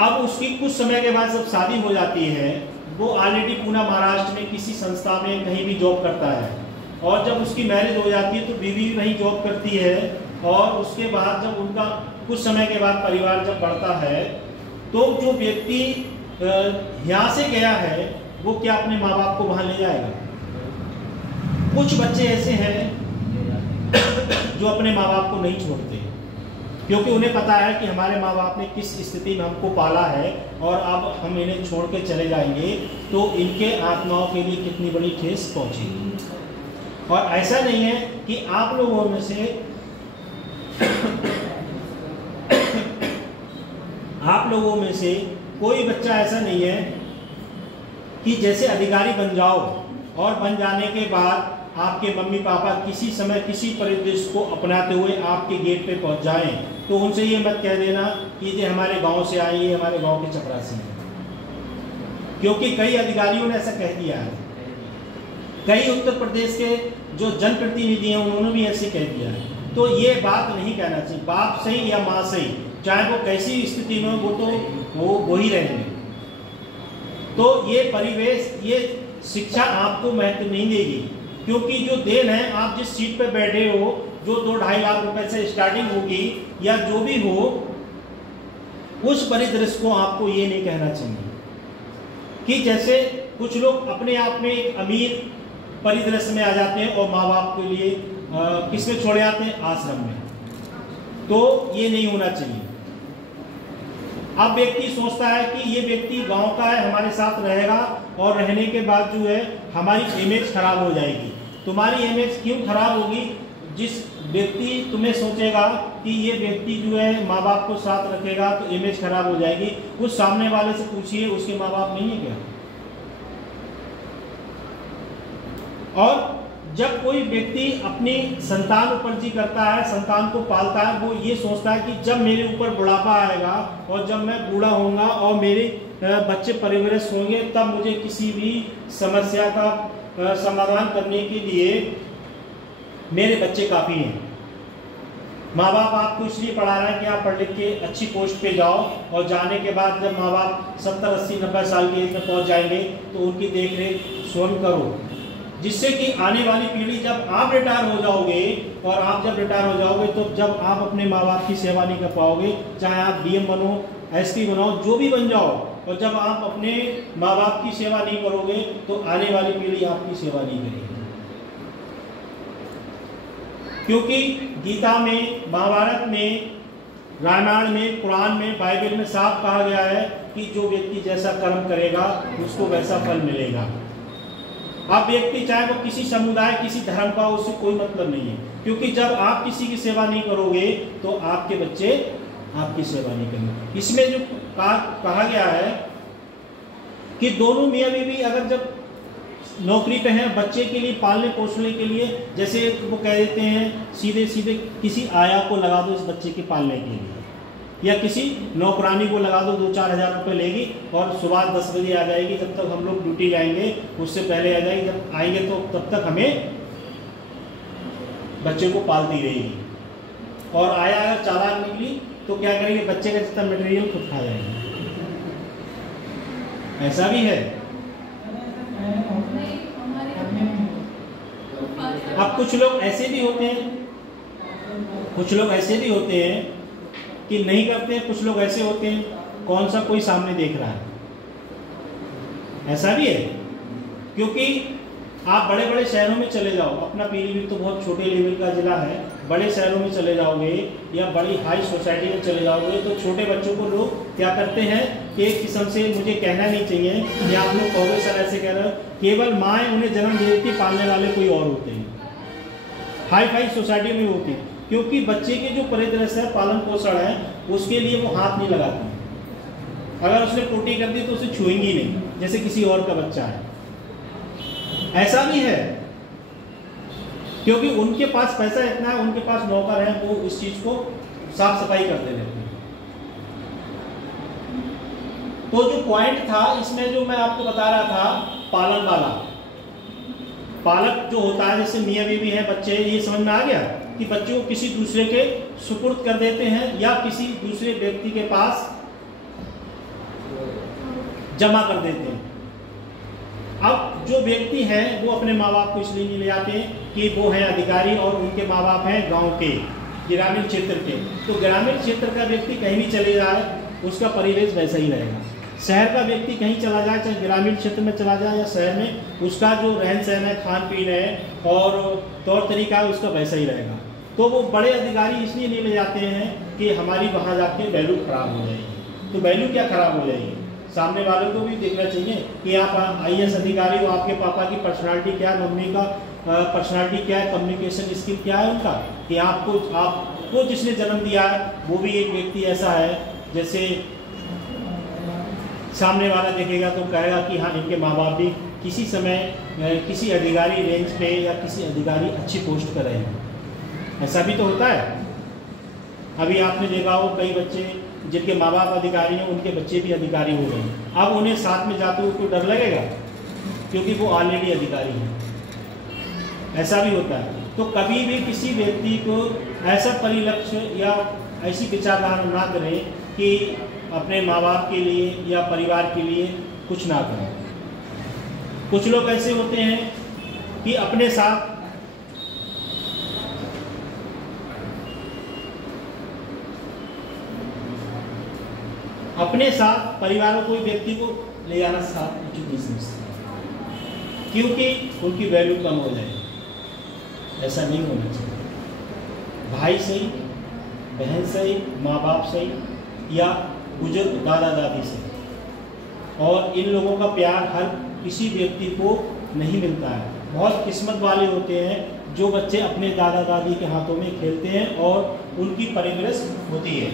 अब उसकी कुछ समय के बाद जब शादी हो जाती है, वो ऑलरेडी पूना महाराष्ट्र में किसी संस्था में कहीं भी जॉब करता है, और जब उसकी मैरिज हो जाती है तो बीवी भी वहीं जॉब करती है। और उसके बाद जब उनका कुछ समय के बाद परिवार जब बढ़ता है, तो जो व्यक्ति यहाँ से गया है वो क्या अपने माँ बाप को वहाँ ले जाएगा? कुछ बच्चे ऐसे हैं जो अपने माँ बाप को नहीं छोड़ते, क्योंकि उन्हें पता है कि हमारे माँ बाप ने किस स्थिति में हमको पाला है और अब हम इन्हें छोड़ के चले जाएंगे तो इनके आत्माओं के लिए कितनी बड़ी ठेस पहुँचेगी। और ऐसा नहीं है कि आप लोगों में से आप लोगों में से कोई बच्चा ऐसा नहीं है कि जैसे अधिकारी बन जाओ और बन जाने के बाद आपके मम्मी पापा किसी समय किसी परिदृश्य को अपनाते हुए आपके गेट पे पहुंच जाएं, तो उनसे ये मत कह देना कि ये हमारे गांव से आई है, हमारे गांव के चपरासी है। क्योंकि कई अधिकारियों ने ऐसा कह दिया है, कई उत्तर प्रदेश के जो जनप्रतिनिधि हैं उन्होंने भी ऐसे कह दिया है। तो ये बात नहीं कहना चाहिए। बाप सही या माँ सही, चाहे वो कैसी स्थिति में हो, वो ही रहेंगे। तो ये परिवेश, ये शिक्षा आपको महत्व नहीं देगी, क्योंकि जो देन है, आप जिस सीट पे बैठे हो, जो 2-2.5 लाख रुपए से स्टार्टिंग होगी या जो भी हो, उस परिदृश्य को आपको ये नहीं कहना चाहिए कि जैसे कुछ लोग अपने आप में एक अमीर परिदृश्य में आ जाते हैं और माँ बाप के लिए किसमें छोड़े आते हैं? आश्रम में। तो ये नहीं होना चाहिए। अब व्यक्ति सोचता है कि ये व्यक्ति गांव का है, हमारे साथ रहेगा और रहने के बाद जो है हमारी इमेज खराब हो जाएगी। तुम्हारी इमेज क्यों खराब होगी? जिस व्यक्ति तुम्हें सोचेगा कि ये व्यक्ति जो है माँ बाप को साथ रखेगा तो इमेज खराब हो जाएगी। उस सामने वाले से पूछिए, उसके माँ बाप नहीं है क्या? और जब कोई व्यक्ति अपनी संतान उपरजी करता है, संतान को पालता है, वो ये सोचता है कि जब मेरे ऊपर बुढ़ापा आएगा और जब मैं बूढ़ा होऊंगा और मेरे बच्चे परिवरिश होंगे, तब मुझे किसी भी समस्या का समाधान करने के लिए मेरे बच्चे काफ़ी हैं। माँ बाप आपको इसलिए पढ़ा रहे हैं कि आप पढ़ लिख के अच्छी पोस्ट पे जाओ, और जाने के बाद जब माँ बाप 70, 80, 90 साल की एज में पहुँच जाएंगे तो उनकी देख रेख स्वयं करो, जिससे कि आने वाली पीढ़ी जब आप रिटायर हो जाओगे, और आप जब रिटायर हो जाओगे तो जब आप अपने माँ बाप की सेवा नहीं कर पाओगे, चाहे आप डीएम बनो, एसपी बनो, जो भी बन जाओ, और जब आप अपने माँ बाप की सेवा नहीं करोगे तो आने वाली पीढ़ी आपकी सेवा नहीं करेगी। क्योंकि गीता में, महाभारत में, रामायण में, कुरान में, बाइबल में साफ कहा गया है कि जो व्यक्ति जैसा कर्म करेगा उसको वैसा फल मिलेगा। अब व्यक्ति चाहे वो किसी समुदाय, किसी धर्म का, उससे कोई मतलब नहीं है, क्योंकि जब आप किसी की सेवा नहीं करोगे तो आपके बच्चे आपकी सेवा नहीं करेंगे। इसमें जो कहा गया है कि दोनों मियाँ बीवी अगर जब नौकरी पे हैं, बच्चे के लिए पालने पोसने के लिए, जैसे वो कह देते हैं सीधे सीधे किसी आया को लगा दो इस बच्चे के पालने के लिए, या किसी नौकरानी को लगा दो, 2-4 हज़ार रुपये लेगी और सुबह 10 बजे आ जाएगी, जब तक हम लोग ड्यूटी जाएंगे उससे पहले आ जाएगी, जब आएंगे तो तब तक हमें बच्चे को पालती रहेगी। और आया अगर चालाक निकली तो क्या करेंगे, बच्चे का जितना मटेरियल खुद खा जाएंगे। ऐसा भी है। अब कुछ लोग ऐसे भी होते हैं, कुछ लोग ऐसे भी होते हैं कि नहीं करते हैं, कुछ लोग ऐसे होते हैं कौन सा कोई सामने देख रहा है, ऐसा भी है। क्योंकि आप बड़े बड़े शहरों में चले जाओ, अपना पीलीभीत तो बहुत छोटे लेवल का जिला है, बड़े शहरों में चले जाओगे या बड़ी हाई सोसाइटी में चले जाओगे तो छोटे बच्चों को लोग क्या करते हैं कि एक किस्म से, मुझे कहना नहीं चाहिए कि आप लोग कहोगे सर ऐसे कह रहे हो, केवल माएँ उन्हें जन्म दे देती, पालने वाले कोई और होते हैं, हाई फाई सोसाइटी में होते हैं, क्योंकि बच्चे के जो परिदृश्य है, पालन पोषण है, उसके लिए वो हाथ नहीं लगाते। अगर उसने पोटी कर दी तो उसे छुएंगी नहीं, जैसे किसी और का बच्चा है। ऐसा भी है क्योंकि उनके पास पैसा इतना है, उनके पास नौकर है, वो इस चीज को साफ सफाई करते रहते हैं। तो जो पॉइंट था इसमें, जो मैं आपको बता रहा था, पालन वाला, पालक जो होता है, जैसे मियाँ बीवी है, बच्चे, ये समझ में आ गया कि बच्चों को किसी दूसरे के सुपुर्द कर देते हैं या किसी दूसरे व्यक्ति के पास जमा कर देते हैं। अब जो व्यक्ति हैं वो अपने माँ बाप को इसलिए नहीं ले जाते हैं कि वो हैं अधिकारी और उनके माँ बाप हैं गांव के, ग्रामीण क्षेत्र के। तो ग्रामीण क्षेत्र का व्यक्ति कहीं भी चले जाए उसका परिवेश वैसा ही रहेगा। शहर का व्यक्ति कहीं चला जाए, चाहे ग्रामीण क्षेत्र में चला जाए या शहर में, उसका जो रहन सहन है, खान पीन है और तौर तरीका है, उसका वैसा ही रहेगा। तो वो बड़े अधिकारी इसलिए नहीं ले जाते हैं कि हमारी वहाँ जाके वैल्यू खराब हो जाएगी। तो वैल्यू क्या खराब हो जाएगी, सामने वालों को भी देखना चाहिए कि आप IAS अधिकारी हो, आपके पापा की पर्सनालिटी क्या है, मम्मी का पर्सनालिटी क्या है, कम्युनिकेशन स्किल क्या है उनका, कि आपको जिसने जन्म दिया है वो भी एक व्यक्ति ऐसा है, जैसे सामने वाला देखेगा तो कहेगा कि हाँ इनके माँ बाप भी किसी समय किसी अधिकारी रेंज पे या किसी अधिकारी अच्छी पोस्ट पर रहे हैं। ऐसा भी तो होता है। अभी आपने देखा हो कई बच्चे जिनके माँ बाप अधिकारी हैं, उनके बच्चे भी अधिकारी हो गए, अब उन्हें साथ में जाते हुए तो डर लगेगा क्योंकि वो ऑलरेडी अधिकारी हैं। ऐसा भी होता है। तो कभी भी किसी व्यक्ति को ऐसा परिलक्ष्य या ऐसी विचारधारा ना करें कि अपने माँ बाप के लिए या परिवार के लिए कुछ ना करें। कुछ लोग ऐसे होते हैं कि अपने साथ परिवार को, कोई व्यक्ति को ले जाना साथ उचित नहीं समझते क्योंकि उनकी वैल्यू कम हो जाएगी। ऐसा नहीं होना चाहिए। भाई सही, बहन सही, माँ बाप सही या बुजुर्ग दादा दादी से, और इन लोगों का प्यार हर किसी व्यक्ति को नहीं मिलता है। बहुत किस्मत वाले होते हैं जो बच्चे अपने दादा दादी के हाथों में खेलते हैं और उनकी परवरिश होती है।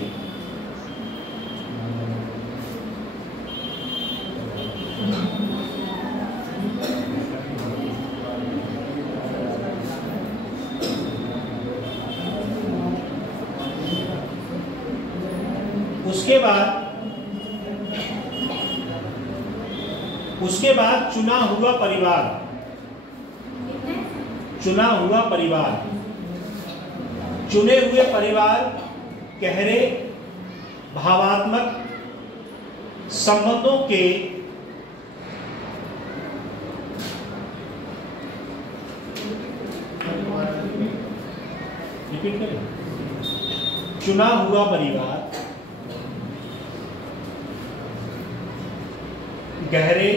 उसके बाद चुना हुआ परिवार, चुने हुए परिवार गहरे भावात्मक संबंधों के रिपीट करें। चुना हुआ परिवार गहरे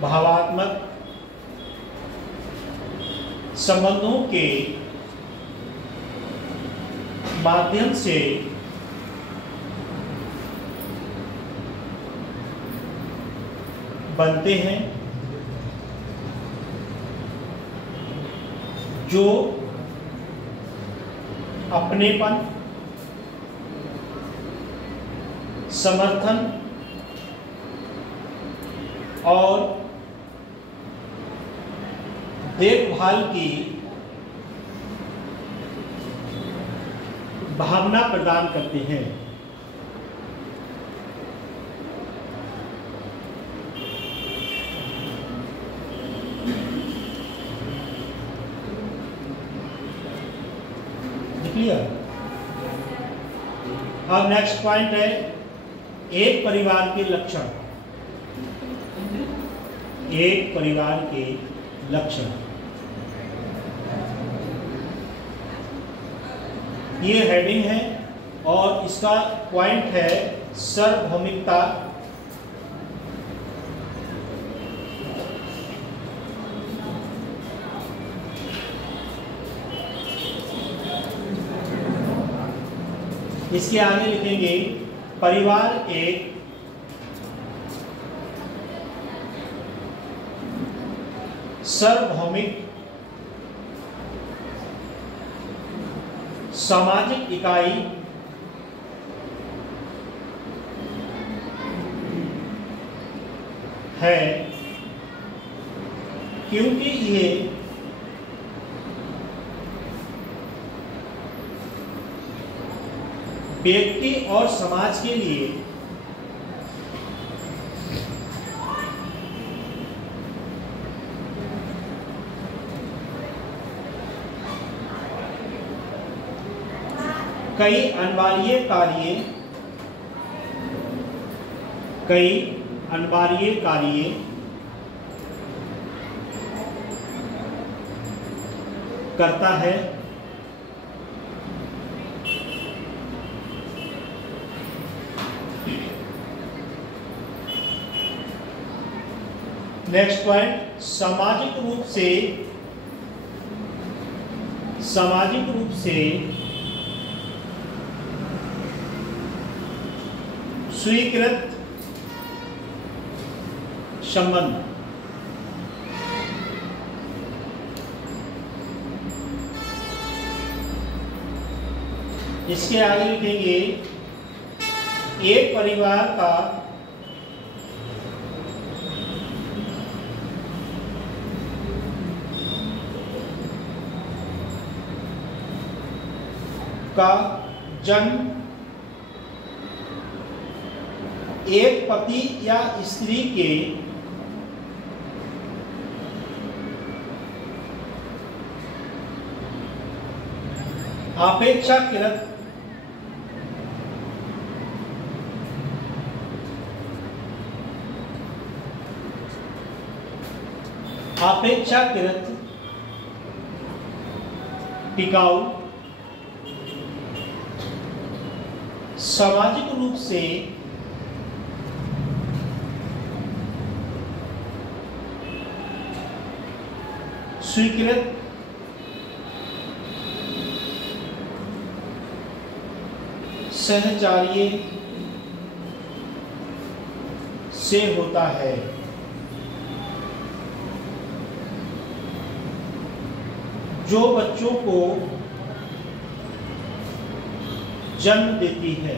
भावात्मक संबंधों के माध्यम से बनते हैं, जो अपनेपन, समर्थन और देखभाल की भावना प्रदान करते हैं। क्लियर? अब नेक्स्ट पॉइंट है एक परिवार के लक्षण। एक परिवार के लक्षण, ये हेडिंग है और इसका पॉइंट है सार्वभौमिकता, इसके आगे लिखेंगे परिवार एक सार्वभौमिक सामाजिक इकाई है, क्योंकि ये व्यक्ति और समाज के लिए कई अनिवार्य कार्य करता है। नेक्स्ट पॉइंट, सामाजिक रूप से स्वीकृत संबंध। इसके आगे लिखेंगे एक परिवार का जन्म एक पति या स्त्री के अपेक्षाकृत टिकाऊ, सामाजिक रूप से स्वीकृत सहचार्य से होता है। जो बच्चों को जन्म देती है।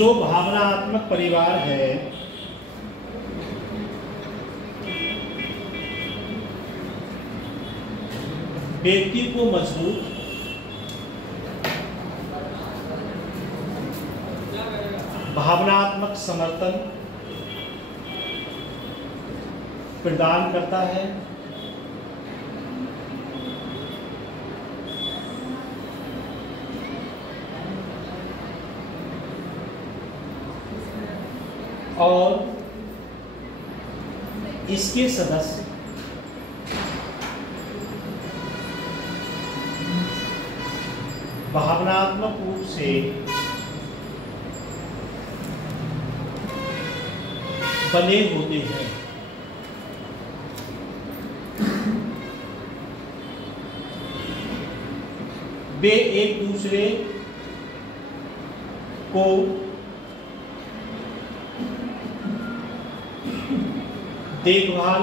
जो भावनात्मक परिवार है व्यक्ति को मजबूत, भावनात्मक समर्थन प्रदान करता है और इसके सदस्य भावनात्मक रूप से बने होते हैं। वे एक दूसरे को देखभाल,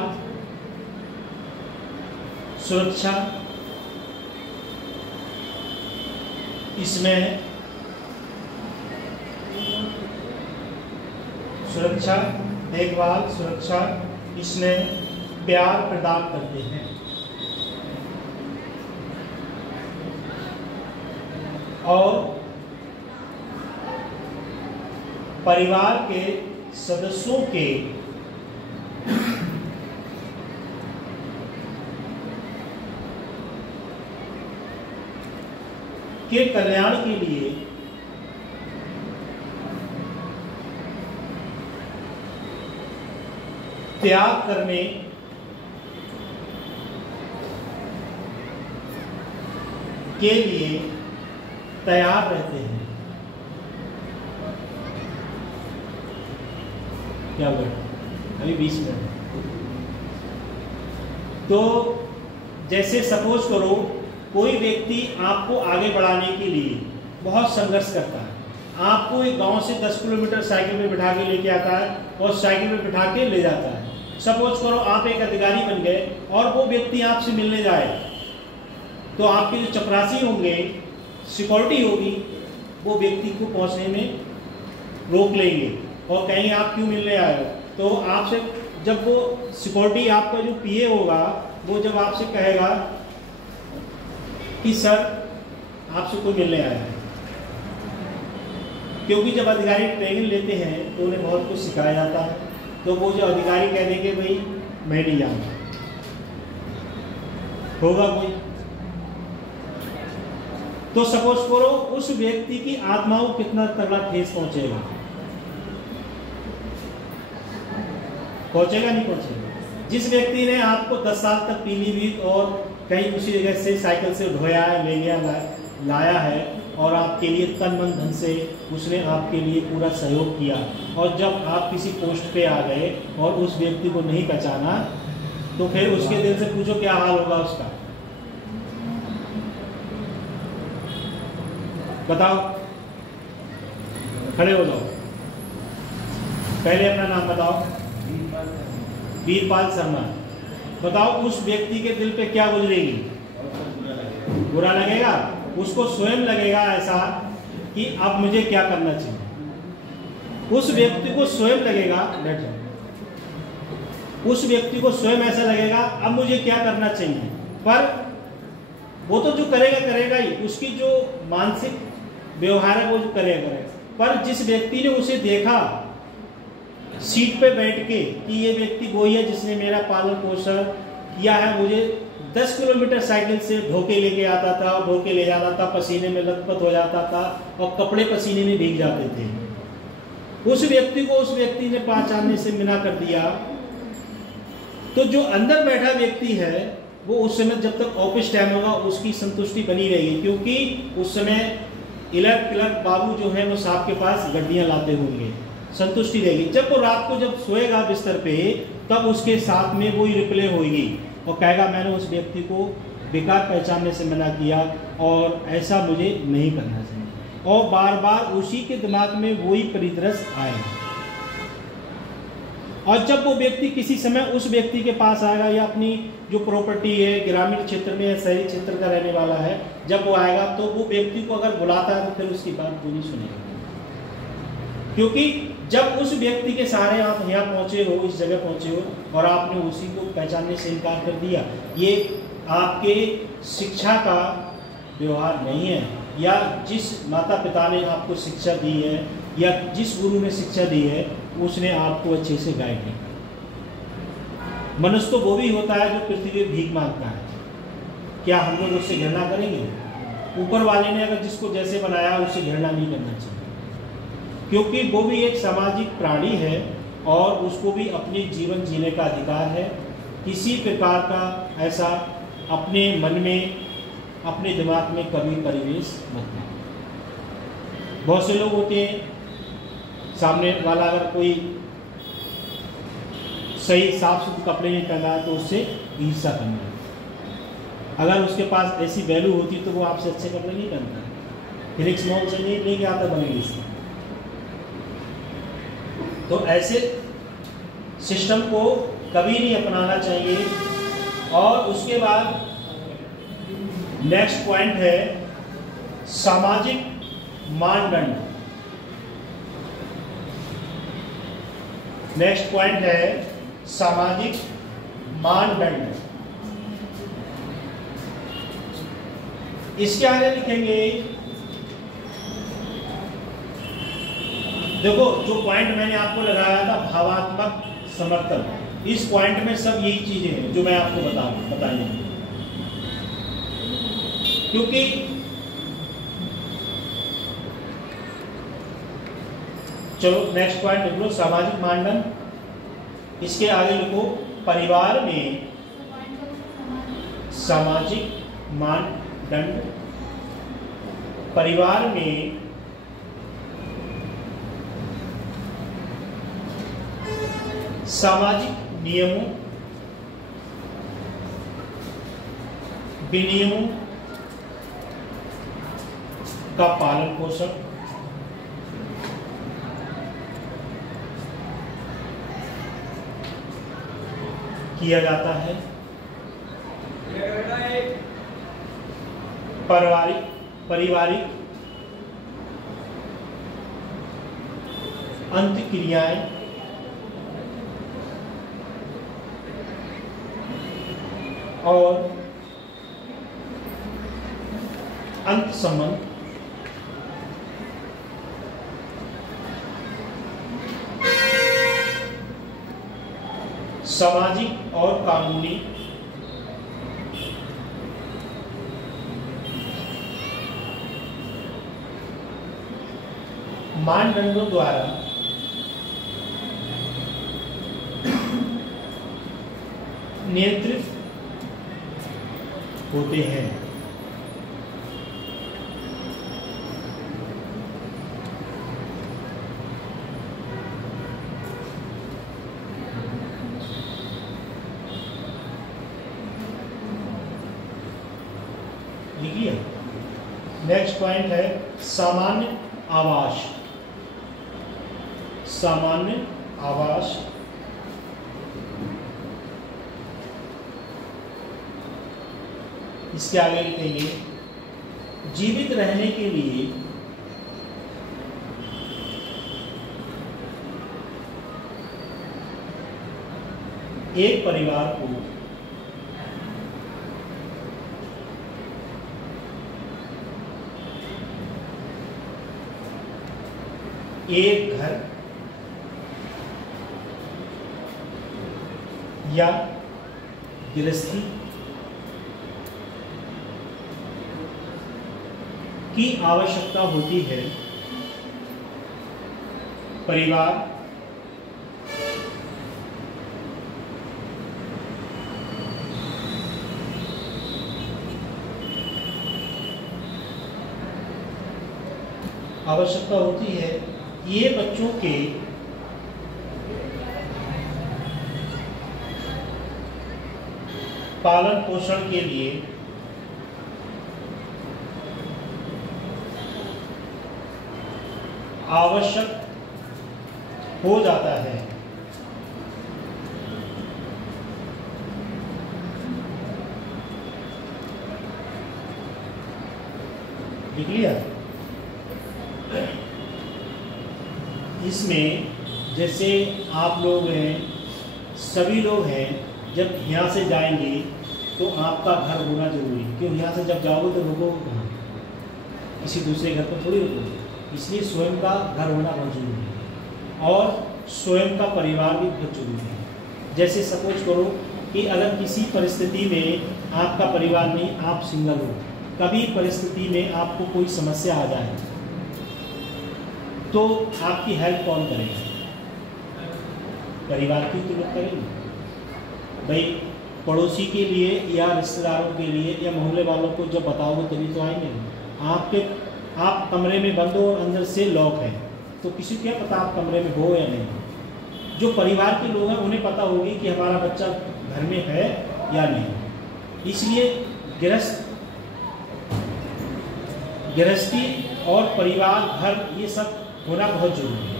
सुरक्षा, इसमें सुरक्षा, देखभाल, सुरक्षा, इसमें प्यार प्रदान करते हैं और परिवार के सदस्यों के कल्याण के लिए त्याग करने के लिए तैयार रहते हैं। क्या बोल अभी 20 मिनट। तो जैसे सपोज करो कोई व्यक्ति आपको आगे बढ़ाने के लिए बहुत संघर्ष करता है, आपको एक गांव से 10 किलोमीटर साइकिल में बिठा के लेके आता है और साइकिल में बिठा के ले जाता है। सपोज करो आप एक अधिकारी बन गए और वो व्यक्ति आपसे मिलने जाए तो आपके जो चपरासी होंगे, सिक्योरिटी होगी, वो व्यक्ति को पहुंचने में रोक लेंगे और कहेंगे आप क्यों मिलने आए हो। तो आपसे जब वो सिक्योरिटी आपका जो पीए होगा वो जब आपसे कहेगा कि सर आपसे कोई मिलने आया है, क्योंकि जब अधिकारी ट्रेनिंग लेते हैं तो उन्हें बहुत कुछ सिखाया जाता है, तो वो जो अधिकारी कह देंगे भाई मैं नहीं जानता, होगा कोई। तो सपोज करो उस व्यक्ति की आत्मा को कितना तगड़ा ठेस पहुंचेगा, पहुंचेगा नहीं पहुंचेगा। जिस व्यक्ति ने आपको 10 साल तक पीलीभीत और कहीं उसी जगह से साइकिल से ढोया है, ले गया, लाया है और आपके लिए तन मन धन से उसने आपके लिए पूरा सहयोग किया, और जब आप किसी पोस्ट पे आ गए और उस व्यक्ति को नहीं पहचाना तो फिर उसके दिल से पूछो क्या हाल होगा उसका, बताओ, खड़े हो जाओ, पहले अपना नाम बताओ। वीरपाल शर्मा। बताओ उस व्यक्ति के दिल पे क्या गुजरेगी, बुरा लगेगा, उसको स्वयं लगेगा ऐसा कि अब मुझे क्या करना चाहिए। उस व्यक्ति को स्वयं लगेगा, उस व्यक्ति को स्वयं ऐसा लगेगा अब मुझे क्या करना चाहिए, पर वो तो जो करेगा करेगा ही, उसकी जो मानसिक व्यवहार है वो जो करेगा। पर जिस व्यक्ति ने उसे देखा सीट पे बैठ के कि ये व्यक्ति वही है जिसने मेरा पालन पोषण किया है, मुझे 10 किलोमीटर साइकिल से ढोके लेके आता था, ढोके ले जाता था, पसीने में लथपथ हो जाता था और कपड़े पसीने में भीग जाते थे, उस व्यक्ति को उस व्यक्ति ने पहचानने से मना कर दिया। तो जो अंदर बैठा व्यक्ति है वो उस समय जब तक ऑफिस टाइम होगा उसकी संतुष्टि बनी रहेगी, क्योंकि उस समय क्लर्क बाबू जो है वो साहब के पास गड्डियां लाते होंगे, संतुष्टि रहेगी। जब वो रात को जब सोएगा बिस्तर पे तब उसके साथ में वही रिप्ले होगी और कहेगा मैंने उस व्यक्ति को बेकार पहचानने से मना किया और ऐसा मुझे नहीं करना चाहिए, और बार बार उसी के दिमाग में वही परिदृश्य आएगा। और जब वो व्यक्ति किसी समय उस व्यक्ति के पास आएगा या अपनी जो प्रॉपर्टी है ग्रामीण क्षेत्र में या शहरी क्षेत्र का रहने वाला है, जब वो आएगा तो वो व्यक्ति को अगर बुलाता है तो फिर उसकी बात वो नहीं सुनेगा, क्योंकि जब उस व्यक्ति के सहारे आप यहाँ पहुँचे हो, इस जगह पहुँचे हो और आपने उसी को पहचानने से इनकार कर दिया, ये आपके शिक्षा का व्यवहार नहीं है, या जिस माता पिता ने आपको शिक्षा दी है या जिस गुरु ने शिक्षा दी है उसने आपको अच्छे से गाइड नहीं किया। मनुष्य तो वो भी होता है जो पृथ्वी पे भीख मांगता है, क्या हम लोग उससे घृणा करेंगे? ऊपर वाले ने अगर जिसको जैसे बनाया उससे घृणा नहीं करना चाहिए, क्योंकि वो भी एक सामाजिक प्राणी है और उसको भी अपने जीवन जीने का अधिकार है। किसी प्रकार का ऐसा अपने मन में, अपने दिमाग में कभी परिवेश मत लाओ। बहुत से लोग होते हैं, सामने वाला अगर कोई सही साफ सुथरे कपड़े नहीं पहना है तो उससे ईर्ष्या करना है। अगर उसके पास ऐसी वैल्यू होती तो वो आपसे अच्छे कपड़े नहीं पहनता, फिनिक्स मॉल से नहीं लेके आता बनेगी से। तो ऐसे सिस्टम को कभी नहीं अपनाना चाहिए। और उसके बाद नेक्स्ट पॉइंट है सामाजिक मानदंड। नेक्स्ट पॉइंट है सामाजिक मानदंड। इसके आगे लिखेंगे, देखो जो पॉइंट मैंने आपको लगाया था भावात्मक समर्थन, इस पॉइंट में सब यही चीजें हैं जो मैं आपको बताई। क्योंकि चलो नेक्स्ट पॉइंट लिख लो, सामाजिक मानदंड। इसके आगे लिखो परिवार में सामाजिक मानदंड। परिवार में सामाजिक नियमों, विनियमों का पालन पोषण किया जाता है। पारिवारिक अंतक्रियाएं और अंत संबंध सामाजिक और कानूनी मानदंडों द्वारा नियंत्रित होते हैं। लिखिए नेक्स्ट पॉइंट है सामान्य आवास। सामान्य आवास इसके आगे लिखेंगे जीवित रहने के लिए एक परिवार को एक घर या गृहस्थी की आवश्यकता होती है। परिवार आवश्यकता होती है ये बच्चों के पालन पोषण के लिए आवश्यक हो जाता है। लिख लिया? इसमें जैसे आप लोग हैं, सभी लोग हैं, जब यहाँ से जाएंगे तो आपका घर होना जरूरी है, क्योंकि यहाँ से जब जाओगे तो रुकोगे कहाँ, किसी दूसरे घर पर थोड़ी रुकोगे, इसलिए स्वयं का घर होना बहुत जरूरी है और स्वयं का परिवार भी बहुत जरूरी है। जैसे सपोज करो कि अगर किसी परिस्थिति में आपका परिवार नहीं, आप सिंगल हो, कभी परिस्थिति में आपको कोई समस्या आ जाए तो आपकी हेल्प कौन करेगा? परिवार की तो लोग करेंगे भाई, पड़ोसी के लिए या रिश्तेदारों के लिए या मोहल्ले वालों को जब बताओगे तभी तो आएंगे। आप कमरे में बंद हो और अंदर से लॉक है तो किसी को क्या पता आप कमरे में हो या नहीं। जो परिवार के लोग हैं उन्हें पता होगी कि हमारा बच्चा घर में है या नहीं। इसलिए गृहस्थी और परिवार, घर, ये सब होना बहुत जरूरी है।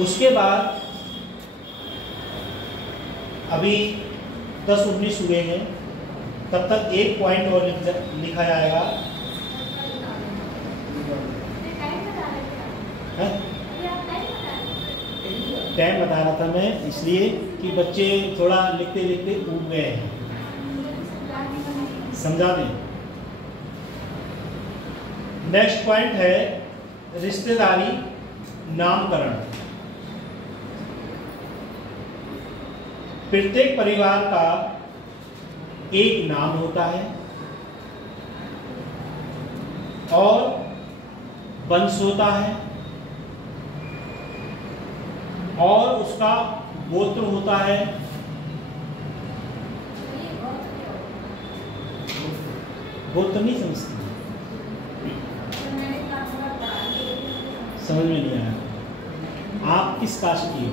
उसके बाद अभी 10-19 हुए हैं, तब तक एक पॉइंट और लिखा जाएगा। टाइम बता रहा था मैं, इसलिए कि बच्चे थोड़ा लिखते लिखते ऊब गए हैं। समझा दें। नेक्स्ट पॉइंट है रिश्तेदारी नामकरण। प्रत्येक परिवार का एक नाम होता है और वंश होता है और उसका गोत्र होता है। गोत्र नहीं समझते, समझ में नहीं आया। आप किस कास्ट की हो?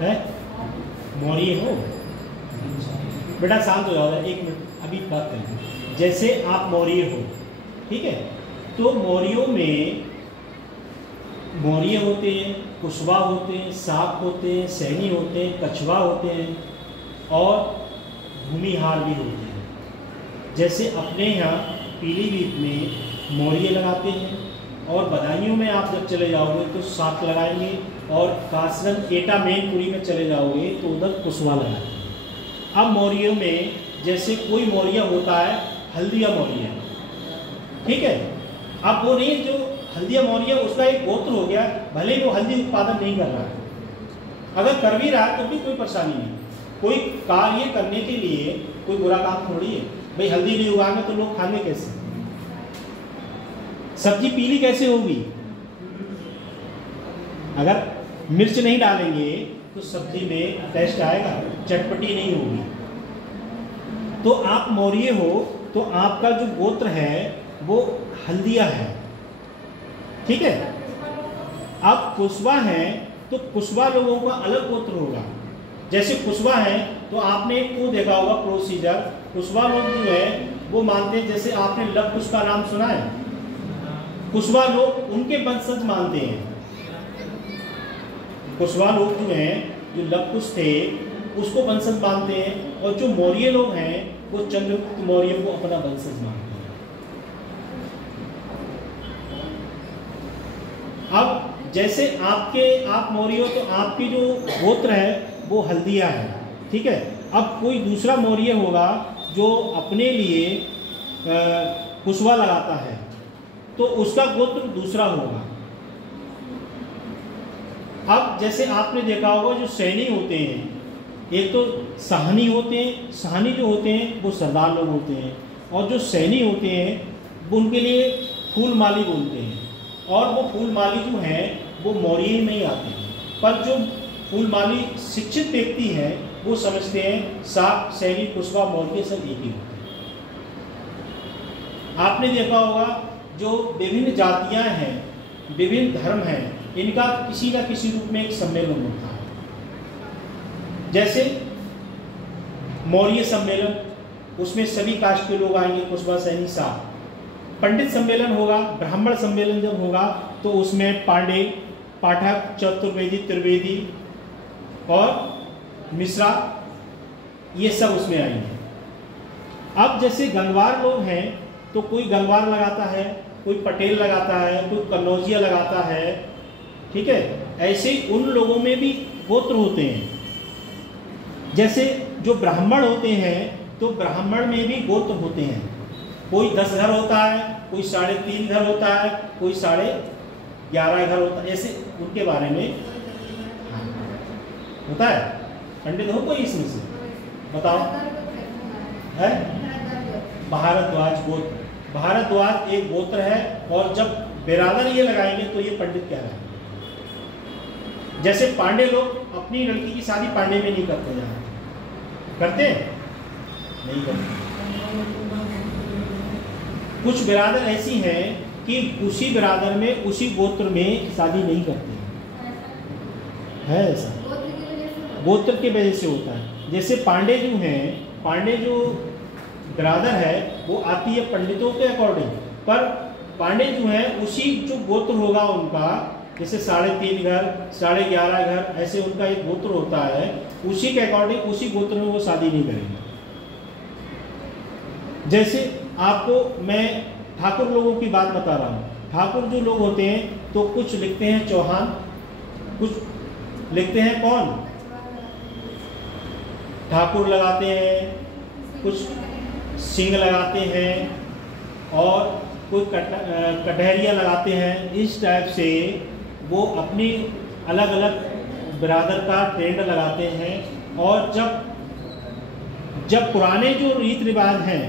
है मौर्य हो? बेटा शांत हो जाओ, एक मिनट अभी बात करें। जैसे आप मौर्य हो, ठीक है, तो मौर्यों में मौर्य होते हैं, कुशवा होते हैं, साप होते हैं, सैनी होते हैं, कछवा होते हैं और भूमिहार भी होते हैं। जैसे अपने यहाँ पीलीभीत में मौर्य लगाते हैं और बदायूं में आप जब चले जाओगे तो साप लगाएंगे और कासरन एटा मैनपुरी में चले जाओगे तो उधर कुशवा लगाएंगे। अब मौर्यों में जैसे कोई मौर्य होता है हल्दिया मौर्य, ठीक है। अब वो नहीं जो हल्दिया मौर्य, उसका एक गोत्र हो गया, भले ही वो हल्दी उत्पादन नहीं कर रहा है, अगर कर भी रहा है तो भी कोई परेशानी नहीं। कोई कार्य करने के लिए कोई बुरा काम थोड़ी है भाई। हल्दी नहीं उगाएंगे तो लोग खाएंगे कैसे? सब्जी पीली कैसे होगी? अगर मिर्च नहीं डालेंगे तो सब्जी में टेस्ट आएगा, चटपटी नहीं होगी। तो आप मौर्य हो तो आपका जो गोत्र है वो हल्दिया है, ठीक है। आप कुशवा हैं तो कुशवा लोगों का अलग गोत्र होगा। जैसे कुशवा है तो आपने वो देखा होगा प्रोसीजर, कुशवा लोग जो है वो मानते हैं, जैसे आपने लव कुश का नाम सुना है, कुशवा लोग उनके वंशज मानते हैं। कुशवा लोग जो हैं जो लव कुश थे उसको वंशज मानते हैं और जो मौर्य लोग हैं वो चंद्रगुप्त मौर्य को अपना वंशज मानते हैं। अब जैसे आप मौर्य हो तो आपकी जो गोत्र है वो हल्दिया है, ठीक है। अब कोई दूसरा मौर्य होगा जो अपने लिए कुशवा लगाता है तो उसका गोत्र दूसरा होगा। अब जैसे आपने देखा होगा जो सैनी होते हैं, एक तो साहनी होते हैं, साहनी जो होते हैं वो सरदार लोग होते हैं और जो सैनी होते हैं वो उनके लिए फूलमाली बोलते हैं और वो फूलमाली जो हैं वो मौर्य में ही आते हैं। पर जो फूलमाली शिक्षित व्यक्ति हैं वो समझते हैं साप, सैनी, कुशवा, मौर्य सब एक ही होते हैं। आपने देखा होगा जो विभिन्न जातियां हैं, विभिन्न धर्म हैं, इनका किसी न किसी रूप में एक सम्मेलन होता है। जैसे मौर्य सम्मेलन, उसमें सभी कास्ट के लोग आएंगे, कुशवा, सैनी, साप। पंडित सम्मेलन होगा, ब्राह्मण सम्मेलन जब होगा तो उसमें पांडे, पाठक, चतुर्वेदी, त्रिवेदी और मिश्रा, ये सब उसमें आएंगे। अब जैसे गंगवार लोग हैं तो कोई गंगवार लगाता है, कोई पटेल लगाता है, कोई कन्नौजिया लगाता है, ठीक है। ऐसे उन लोगों में भी गोत्र होते हैं। जैसे जो ब्राह्मण होते हैं तो ब्राह्मण में भी गोत्र होते हैं। कोई 10 घर होता है, कोई 3.5 घर होता है, कोई 11.5 घर होता है। ऐसे उनके बारे में होता है। पंडित हो कोई इसमें से बताओ? है भारद्वाज गोत्र। भारद्वाज एक गोत्र है और जब बिरादर ये लगाएंगे तो ये पंडित कह रहे हैं। जैसे पांडे लोग अपनी लड़की की शादी पांडे में नहीं करते हैं, करते हैं? नहीं करते। कुछ बिरादर ऐसी हैं कि उसी बिरादर में उसी गोत्र में शादी नहीं करते है। ऐसा गोत्र की वजह से होता है। जैसे पांडे जो हैं, पांडे जो बिरादर है वो आती है पंडितों के अकॉर्डिंग, पर पांडे जो हैं उसी जो गोत्र होगा उनका, जैसे 3.5 घर, 11.5 घर, ऐसे उनका एक गोत्र होता है, उसी के अकॉर्डिंग उसी गोत्र में वो शादी नहीं करेंगे। जैसे आपको मैं ठाकुर लोगों की बात बता रहा हूँ। ठाकुर जो लोग होते हैं तो कुछ लिखते हैं चौहान, कुछ लिखते हैं कौन, ठाकुर लगाते हैं, कुछ सिंह लगाते हैं और कोई कटहरिया लगाते हैं। इस टाइप से वो अपनी अलग अलग बिरादर का ट्रेंड लगाते हैं। और जब पुराने जो रीति रिवाज हैं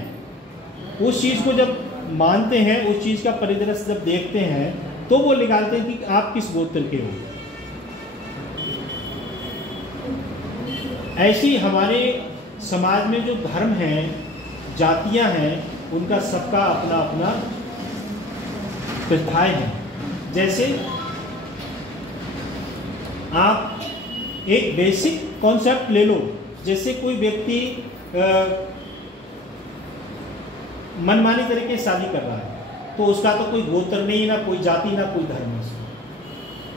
उस चीज़ को जब मानते हैं, उस चीज़ का परिदृश्य जब देखते हैं तो वो निकालते हैं कि आप किस गोत्र के हो। ऐसी हमारे समाज में जो धर्म हैं, जातियां हैं, उनका सबका अपना अपना प्रथाएं हैं। जैसे आप एक बेसिक कॉन्सेप्ट ले लो, जैसे कोई व्यक्ति मनमानी तरीके से शादी कर रहा है तो उसका तो कोई गोत्र नहीं, ना कोई जाति, ना कोई धर्म है,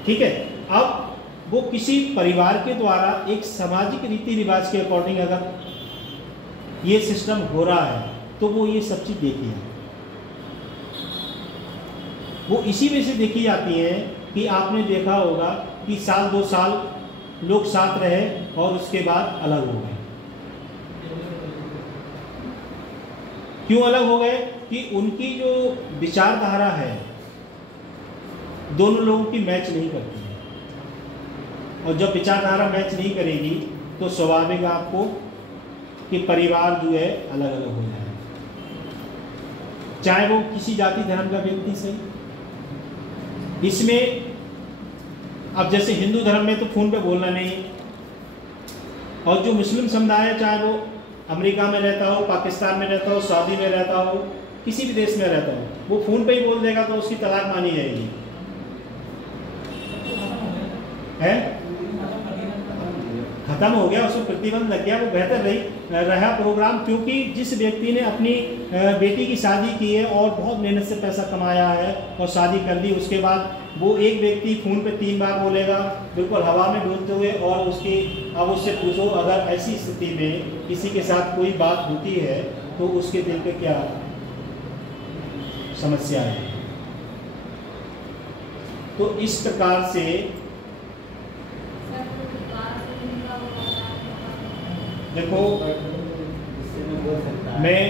ठीक है। अब वो किसी परिवार के द्वारा एक सामाजिक रीति रिवाज के अकॉर्डिंग अगर ये सिस्टम हो रहा है तो वो ये सब चीज़ देखी है। वो इसी वजह से देखी जाती है कि आपने देखा होगा कि 1-2 साल लोग साथ रहे और उसके बाद अलग हो गए। क्यों अलग हो गए? कि उनकी जो विचारधारा है दोनों लोगों की मैच नहीं करती है, और जब विचारधारा मैच नहीं करेगी तो स्वाभाविक आपको कि परिवार जो है अलग अलग हो जाए, चाहे वो किसी जाति धर्म का व्यक्ति सही। इसमें अब जैसे हिंदू धर्म में तो फोन पे बोलना नहीं, और जो मुस्लिम समुदाय है, चाहे वो अमेरिका में रहता हो, पाकिस्तान में रहता हो, सऊदी में रहता हो, किसी भी देश में रहता हो, वो फोन पे ही बोल देगा तो उसकी तलाक मानी जाएगी, है? खत्म हो गया, उसको प्रतिबंध लग गया, वो बेहतर रहा प्रोग्राम। क्योंकि जिस व्यक्ति ने अपनी बेटी की शादी की है और बहुत मेहनत से पैसा कमाया है और शादी कर दी, उसके बाद वो एक व्यक्ति फ़ोन पे 3 बार बोलेगा बिल्कुल हवा में डोलते हुए, और अब उससे पूछो अगर ऐसी स्थिति में किसी के साथ कोई बात होती है तो उसके दिल पे क्या समस्या है। तो इस प्रकार से देखो, मैं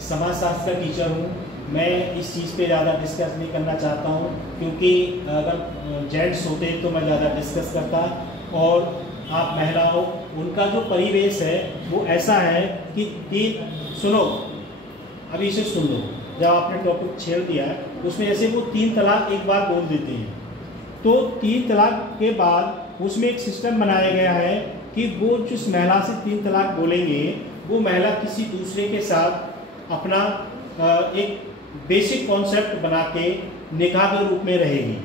समाजशास्त्र का टीचर हूँ, मैं इस चीज़ पे ज़्यादा डिस्कस नहीं करना चाहता हूँ, क्योंकि अगर जेंट्स होते तो मैं ज़्यादा डिस्कस करता, और आप महिला हो, उनका जो परिवेश है वो ऐसा है कि सुनो, अभी इसे सुन लो। जब आपने टॉपिक छेड़ दिया है उसमें जैसे वो 3 तलाक एक बार बोल देते हैं, तो 3 तलाक के बाद उसमें एक सिस्टम बनाया गया है कि वो जिस महिला से 3 तलाक बोलेंगे वो महिला किसी दूसरे के साथ अपना एक बेसिक कॉन्सेप्ट बना के निकाह के रूप में रहेगी।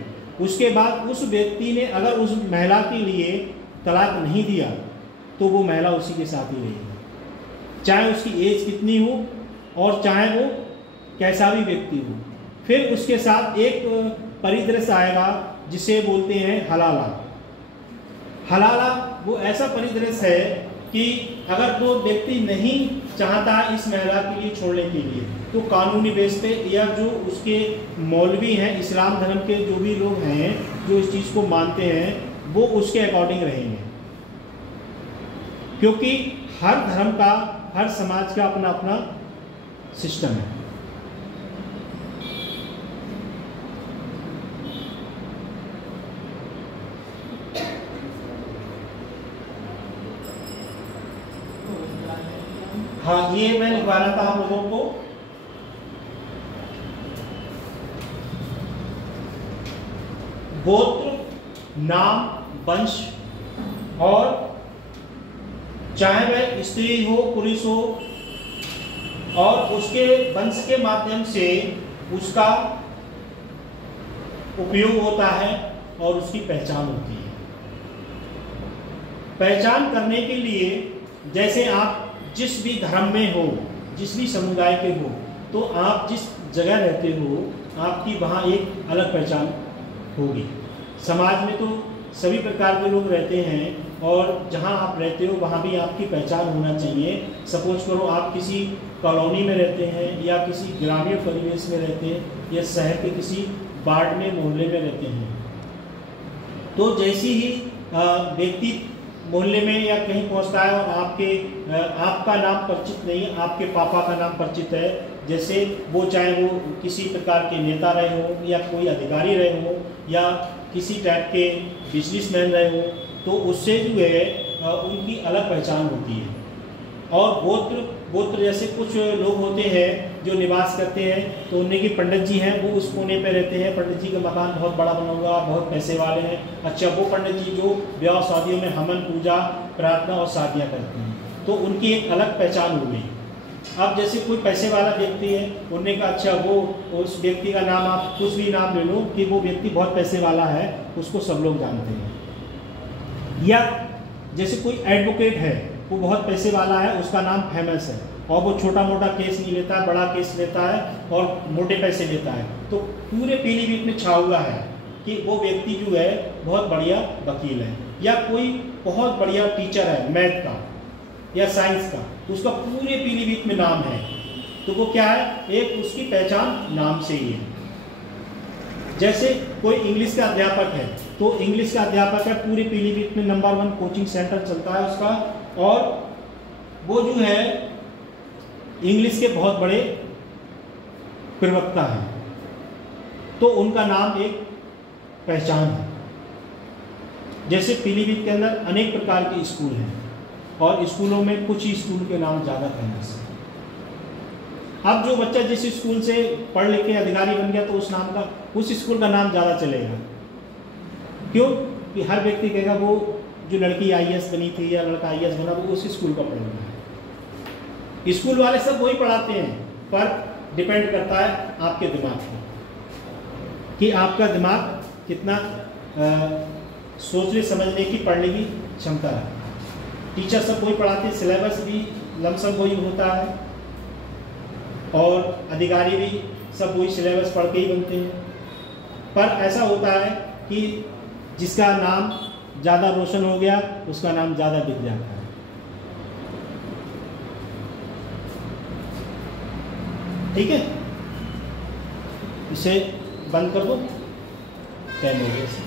उसके बाद उस व्यक्ति ने अगर उस महिला के लिए तलाक नहीं दिया तो वो महिला उसी के साथ ही रहेगी, चाहे उसकी एज कितनी हो और चाहे वो कैसा भी व्यक्ति हो। फिर उसके साथ एक परिदृश्य आएगा जिसे बोलते हैं हलाला। हलाला वो ऐसा परिदृश्य है कि अगर वो व्यक्ति नहीं चाहता इस महिला के लिए छोड़ने के लिए, तो कानूनी बेस पे या जो उसके मौलवी हैं, इस्लाम धर्म के जो भी लोग हैं जो इस चीज़ को मानते हैं, वो उसके अकॉर्डिंग रहेंगे। क्योंकि हर धर्म का, हर समाज का अपना अपना सिस्टम है। हाँ, ये मैं लिखवाना था आप लोगों को। गोत्र, नाम, वंश, और चाहे वह स्त्री हो पुरुष हो, और उसके वंश के माध्यम से उसका उपयोग होता है और उसकी पहचान होती है। पहचान करने के लिए जैसे आप जिस भी धर्म में हो, जिस भी समुदाय के हो, तो आप जिस जगह रहते हो आपकी वहाँ एक अलग पहचान होगी। समाज में तो सभी प्रकार के लोग रहते हैं और जहाँ आप रहते हो वहाँ भी आपकी पहचान होना चाहिए। सपोज करो आप किसी कॉलोनी में रहते हैं या किसी ग्रामीण परिवेश में रहते हैं या शहर के किसी वार्ड में, मोहल्ले में रहते हैं, तो जैसी ही व्यक्ति मोहल्ले में या कहीं पहुंचता है और आपका नाम परिचित नहीं, आपके पापा का नाम परिचित है, जैसे वो चाहे वो किसी प्रकार के नेता रहे हो या कोई अधिकारी रहे हो या किसी टाइप के बिजनेसमैन रहे हो, तो उससे जो है उनकी अलग पहचान होती है। और गोत्र जैसे कुछ लोग होते हैं जो निवास करते हैं, तो उन्हें की पंडित जी हैं, वो उस कोने पे रहते हैं, पंडित जी का मकान बहुत बड़ा बना हुआ, बहुत पैसे वाले हैं। अच्छा, वो पंडित जी जो ब्याह शादियों में हवन, पूजा, प्रार्थना और शादियाँ करते हैं, तो उनकी एक अलग पहचान हो गई। अब जैसे कोई पैसे वाला व्यक्ति है, उन्होंने कहा अच्छा वो उस व्यक्ति का नाम आप कुछ भी नाम ले लो कि वो व्यक्ति बहुत पैसे वाला है, उसको सब लोग जानते हैं। या जैसे कोई एडवोकेट है, वो बहुत पैसे वाला है, उसका नाम फेमस है और वो छोटा मोटा केस नहीं लेता है, बड़ा केस लेता है और मोटे पैसे लेता है, तो पूरे पीलीभीत में छा हुआ है कि वो व्यक्ति जो है बहुत बढ़िया वकील है। या कोई बहुत बढ़िया टीचर है मैथ का या साइंस का, तो उसका पूरे पीलीभीत में नाम है। तो वो क्या है, एक उसकी पहचान नाम से ही है। जैसे कोई इंग्लिश का अध्यापक है, तो इंग्लिश का अध्यापक है, पूरे पीलीभीत में नंबर 1 कोचिंग सेंटर चलता है उसका, और वो जो है इंग्लिश के बहुत बड़े प्रवक्ता हैं, तो उनका नाम एक पहचान है। जैसे पीलीभीत के अंदर अनेक प्रकार के स्कूल हैं और स्कूलों में कुछ ही स्कूल के नाम ज़्यादा फेमस हैं। अब जो बच्चा जिस स्कूल से पढ़ लिख के अधिकारी बन गया, तो उस स्कूल का नाम ज़्यादा चलेगा। क्यों कि हर व्यक्ति कहेगा वो जो लड़की IAS बनी थी या लड़का IAS बना, वो उसी स्कूल का पढ़ रहा है। स्कूल वाले सब वही पढ़ाते हैं, पर डिपेंड करता है आपके दिमाग पर कि आपका दिमाग कितना सोचने समझने की, पढ़ने की क्षमता है। टीचर सब वही पढ़ाते हैं, सिलेबस भी लमसम वही होता है और अधिकारी भी सब वही सिलेबस पढ़ के ही बनते हैं। पर ऐसा होता है कि जिसका नाम ज़्यादा रोशन हो गया, उसका नाम ज़्यादा बिक जाता है। ठीक है, इसे बंद कर दो, टाइम हो गया।